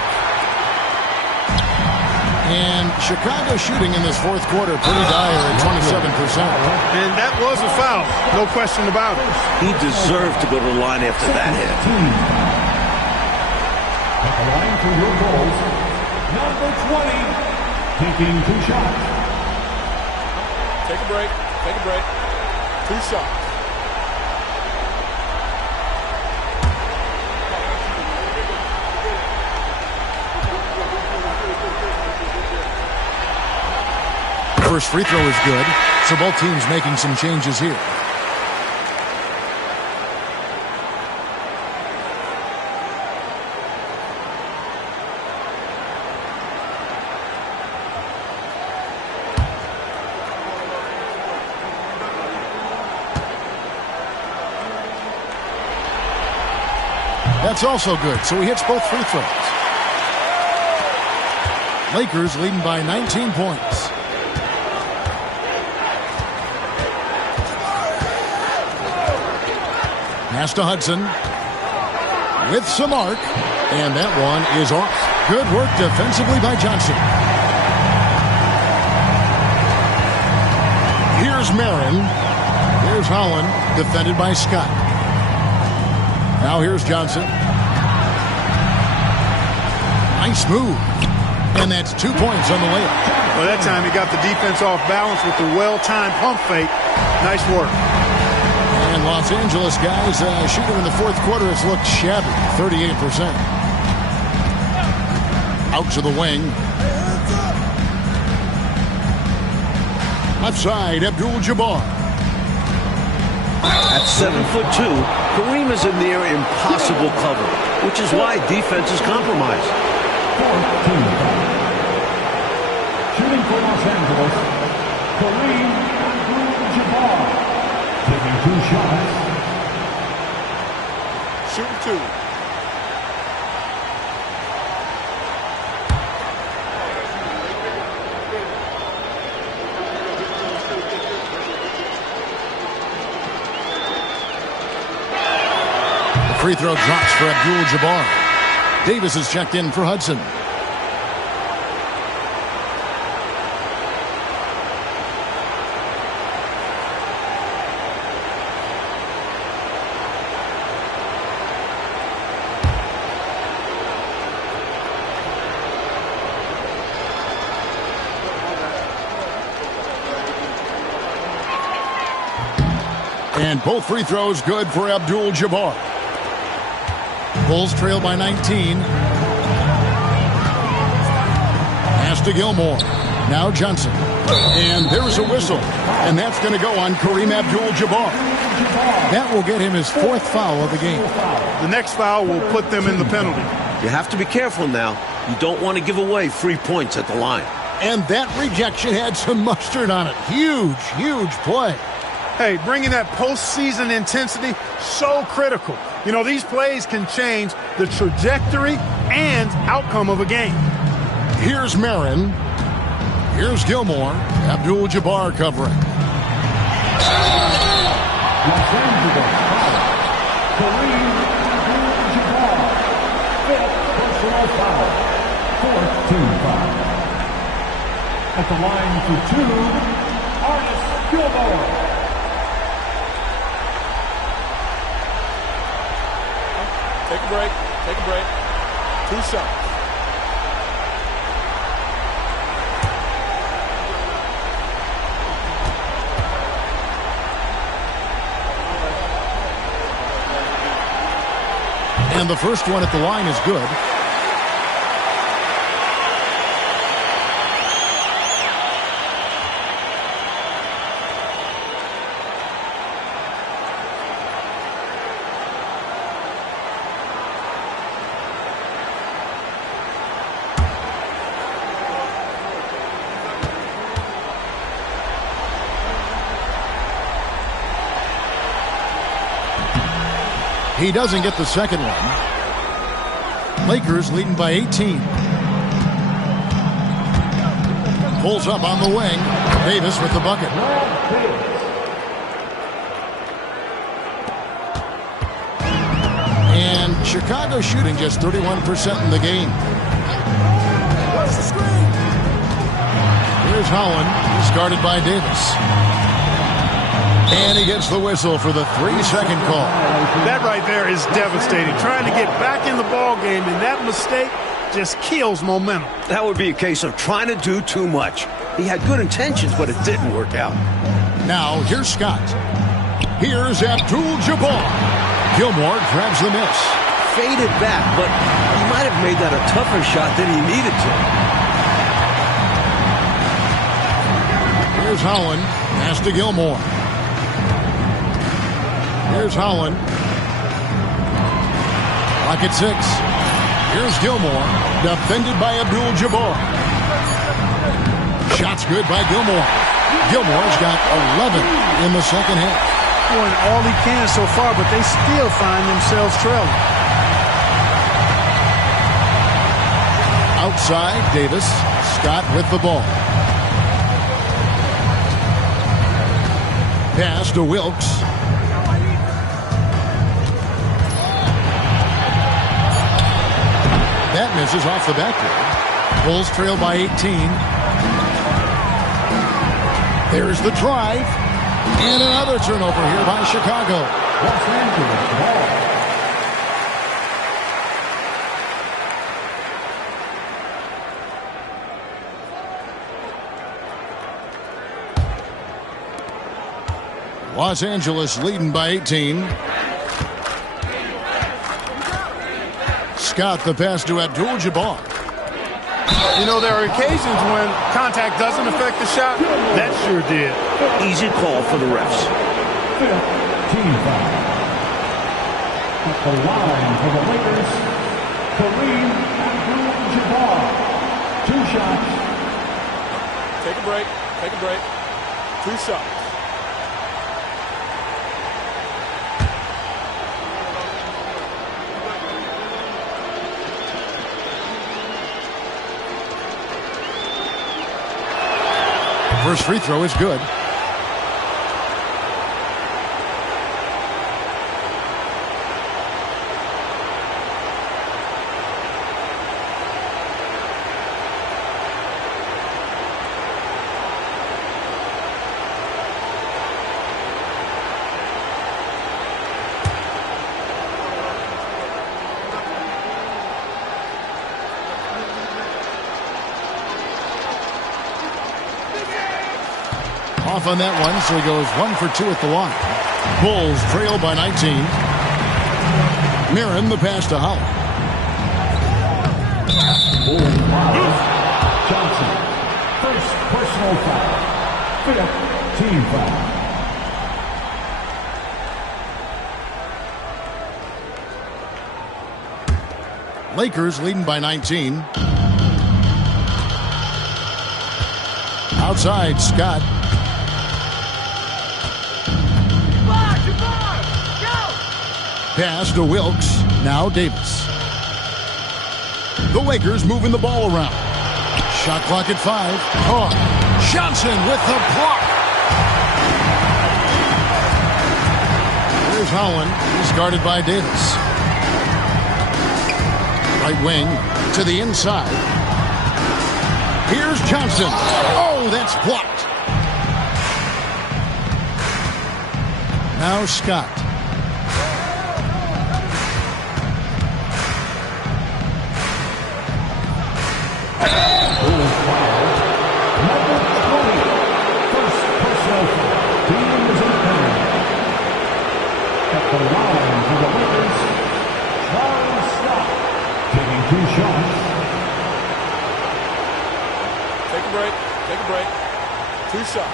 And Chicago shooting in this fourth quarter pretty dire at 27%. And that was a foul. No question about it. He deserved to go to the line after that hit. At the line for your goals, number 20, taking 2 shots. Take a break. Take a break. 2 shots. First free throw is good, so both teams making some changes here. That's also good, so he hits both free throws. Lakers leading by 19 points. Pass to Hudson with some arc, and that one is off. Good work defensively by Johnson. Here's Marin. Here's Holland, defended by Scott. Now here's Johnson. Nice move. And that's 2 points on the layup. Well, that time he got the defense off balance with the well-timed pump fake. Nice work. And Los Angeles guys shooting in the fourth quarter has looked shabby, 38%. Out to the wing. Left side, Abdul-Jabbar. At 7'2", Kareem is in near impossible cover, which is why defense is compromised. Shooting for Los Angeles, Kareem Abdul-Jabbar. Taking 2 shots. Shooting 2. The free throw drops for Abdul-Jabbar. Davis is checked in for Hudson. And both free throws good for Abdul-Jabbar. Bulls trail by 19. Pass to Gilmore. Now Johnson. And there's a whistle. And that's going to go on Kareem Abdul-Jabbar. That will get him his 4th foul of the game. The next foul will put them in the penalty. You have to be careful now. You don't want to give away free points at the line. And that rejection had some mustard on it. Huge, huge play. Hey, bringing that postseason intensity, so critical. You know, these plays can change the trajectory and outcome of a game. Here's Marin. Here's Gilmore. Abdul-Jabbar covering. Los Angeles foul. Kareem Abdul-Jabbar. 5th personal foul. 4th team foul. At the line for 2, Artis Gilmore. Take a break. Take a break. 2 shots. And the first one at the line is good. He doesn't get the second one. Lakers leading by 18. Pulls up on the wing. Davis with the bucket. And Chicago shooting just 31% in the game. Where's the screen? Here's Holland. He's guarded by Davis. And he gets the whistle for the 3-second call. That right there is devastating. Trying to get back in the ball game, and that mistake just kills momentum. That would be a case of trying to do too much. He had good intentions, but it didn't work out. Now, here's Scott. Here's Abdul-Jabbar. Gilmore grabs the miss. Faded back, but he might have made that a tougher shot than he needed to. Here's Holland. Pass to Gilmore. Here's Holland. Clock at 6. Here's Gilmore. Defended by Abdul-Jabbar. Shot's good by Gilmore. Gilmore's got 11 in the second half. Doing all he can so far, but they still find themselves trailing. Outside, Davis. Scott with the ball. Pass to Wilkes. That misses off the backboard. Bulls trail by 18. There's the drive. And another turnover here by Chicago. Los Angeles ball. Los Angeles leading by 18. Scott the pass to Abdul-Jabbar. You know, there are occasions when contact doesn't affect the shot. That sure did. Easy call for the refs. 5th team foul. At the line for the Lakers, Kareem Abdul-Jabbar. 2 shots. Take a break. Take a break. 2 shots. First free throw is good. Off on that one, so he goes 1 for 2 at the line. Bulls trail by 19. Marin the pass to Holland. Johnson. First personal foul. 5th team foul. Lakers leading by 19. Outside, Scott. Pass to Wilkes. Now Davis. The Lakers moving the ball around. Shot clock at 5. Oh, Johnson with the block. Here's Howland. He's guarded by Davis. Right wing to the inside. Here's Johnson. Oh, that's blocked. Now Scott. Take a break. 2 shots.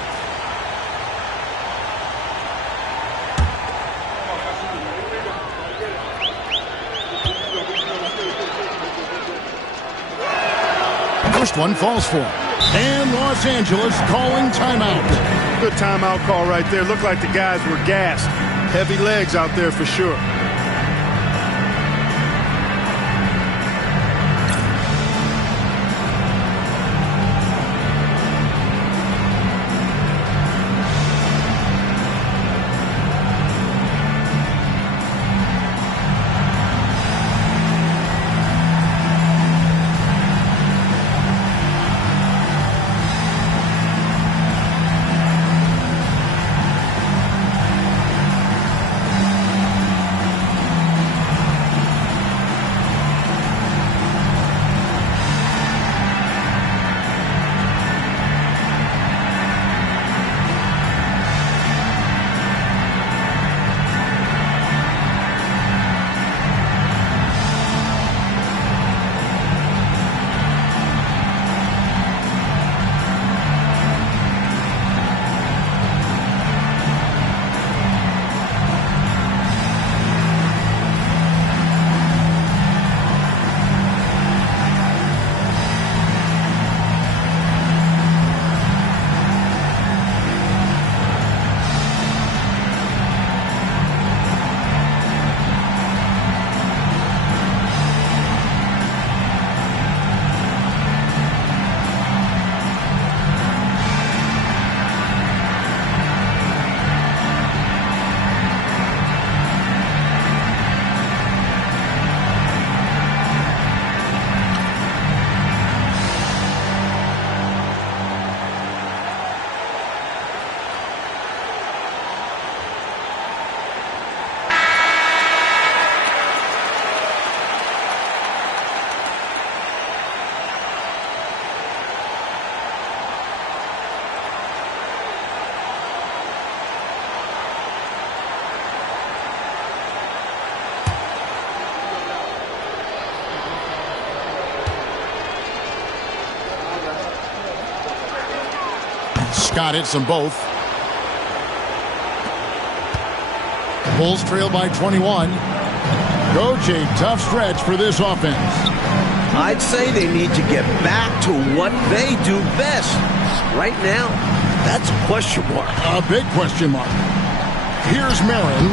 First one falls for him. And Los Angeles calling timeout. Good timeout call right there. Looked like the guys were gassed. Heavy legs out there for sure. Scott hits them both. Bulls trail by 21. Coach, a tough stretch for this offense. I'd say they need to get back to what they do best. Right now, that's a question mark. A big question mark. Here's Marin.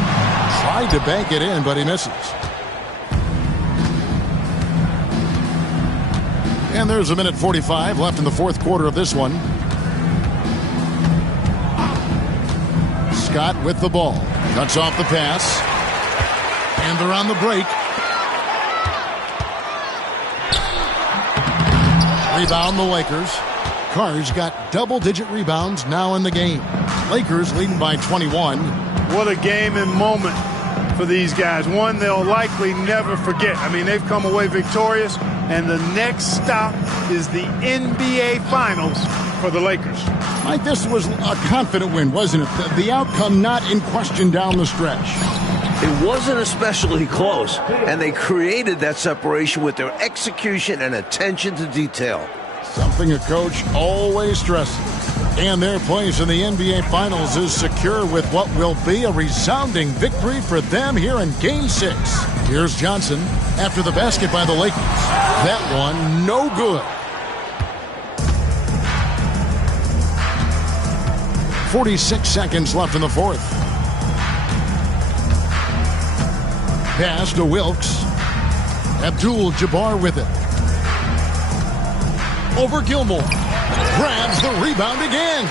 Tried to bank it in, but he misses. And there's 1:45 left in the fourth quarter of this one. Scott with the ball. Cuts off the pass. And they're on the break. Rebound the Lakers. Carr's got double-digit rebounds now in the game. Lakers leading by 21. What a game and moment for these guys. One they'll likely never forget. I mean, they've come away victorious, and the next stop is the NBA Finals for the Lakers. Mike, this was a confident win, wasn't it? The outcome not in question down the stretch. It wasn't especially close, and they created that separation with their execution and attention to detail. Something a coach always stresses. And their place in the NBA Finals is secure with what will be a resounding victory for them here in Game 6. Here's Johnson after the basket by the Lakers. That one, no good. 46 seconds left in the fourth. Pass to Wilkes. Abdul-Jabbar with it. Over Gilmore. Grabs the rebound again.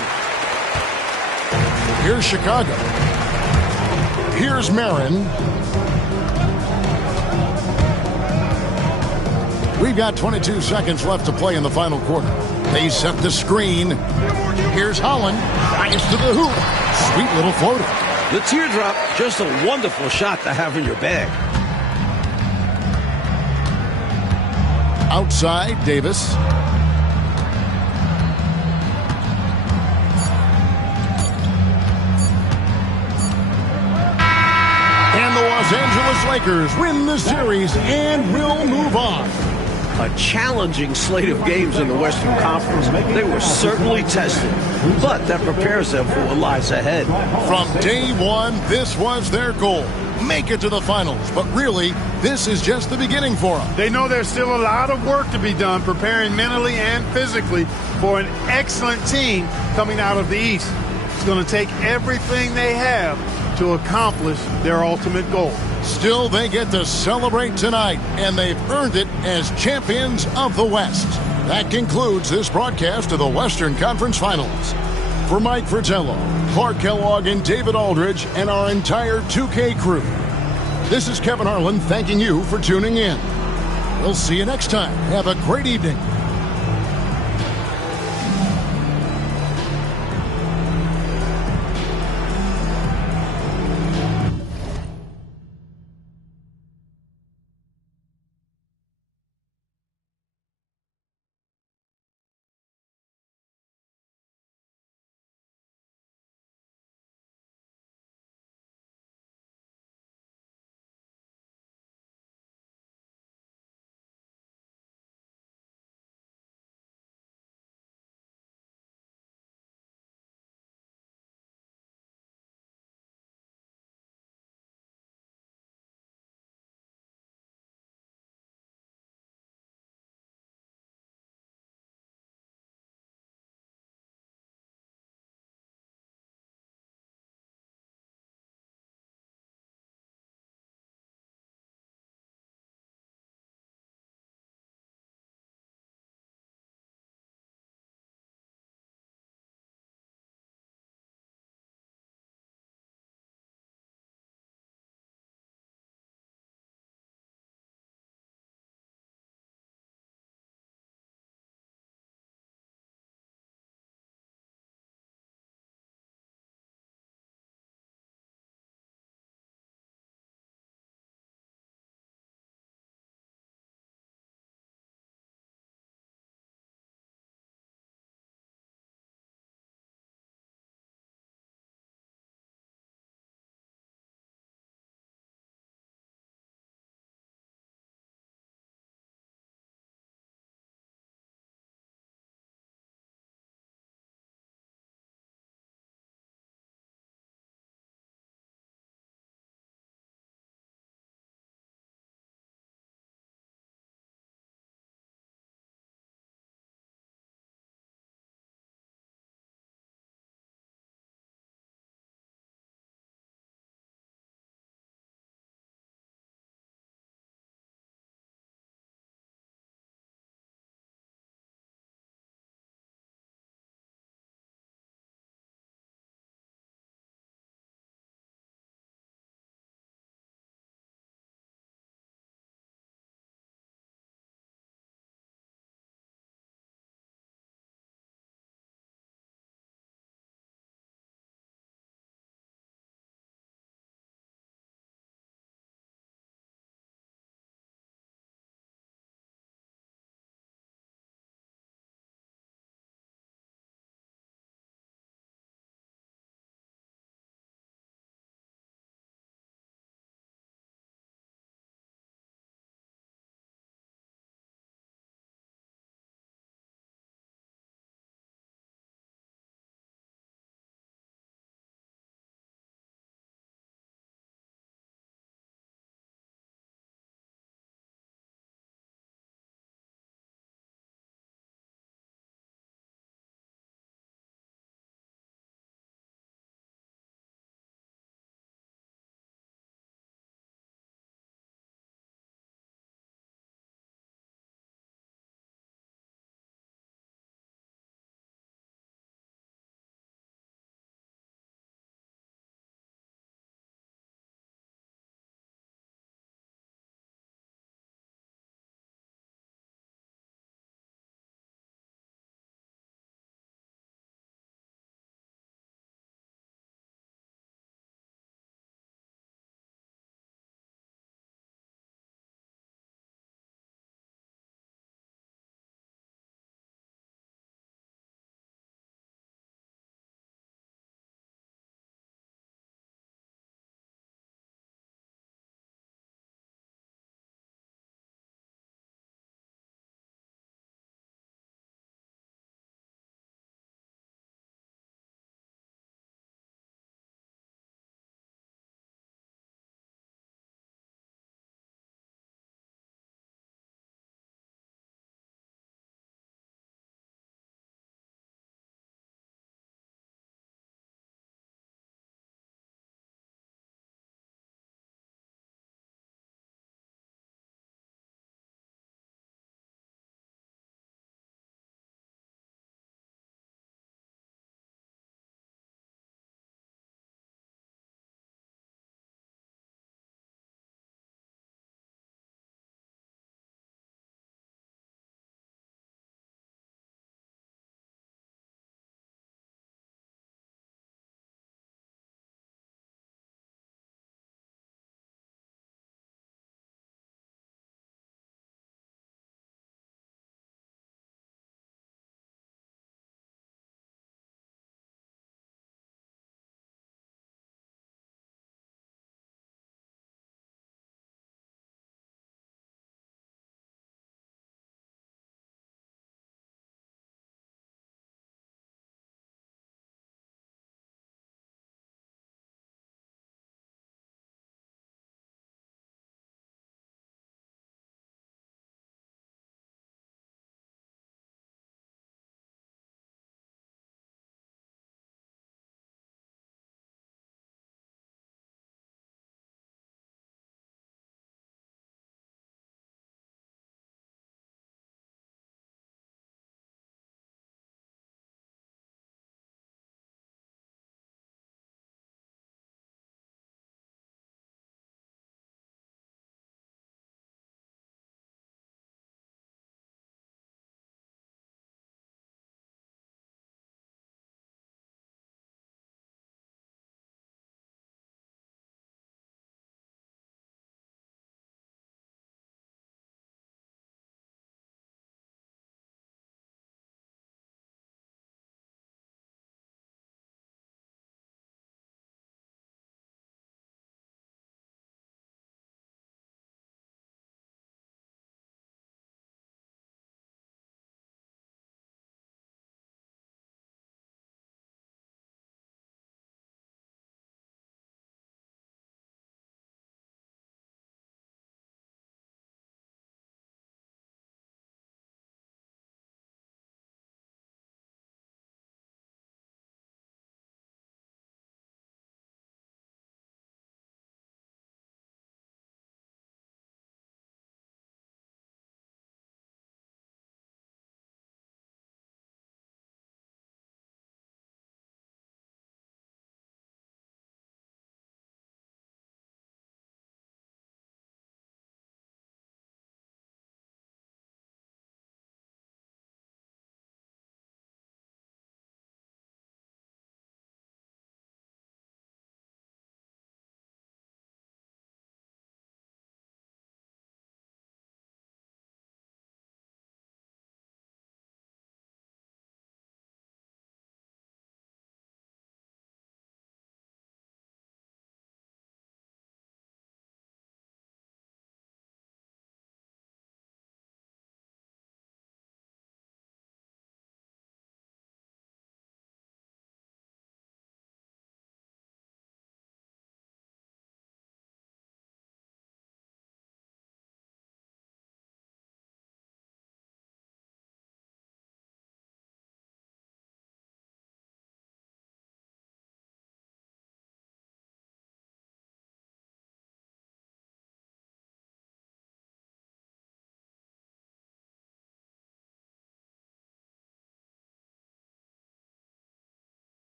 Here's Chicago. Here's Marin. We've got 22 seconds left to play in the final quarter. They set the screen. Here's Holland. Fires to the hoop. Sweet little floater. The teardrop, just a wonderful shot to have in your bag. Outside, Davis. And the Los Angeles Lakers win the series and will move on. A challenging slate of games in the Western Conference. They were certainly tested, but that prepares them for what lies ahead. From day one, this was their goal. Make it to the finals, but really, this is just the beginning for them. They know there's still a lot of work to be done preparing mentally and physically for an excellent team coming out of the East. It's going to take everything they have to accomplish their ultimate goal. Still, they get to celebrate tonight, and they've earned it as champions of the West. That concludes this broadcast of the Western Conference Finals. For Mike Fratello, Clark Kellogg, and David Aldridge, and our entire 2K crew, this is Kevin Harlan thanking you for tuning in. We'll see you next time. Have a great evening.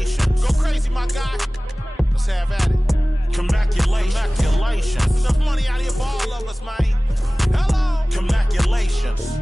Congratulations. Go crazy, my guy. Let's have at it. Congratulations. Enough money out here for all of us, man. Hello. Congratulations.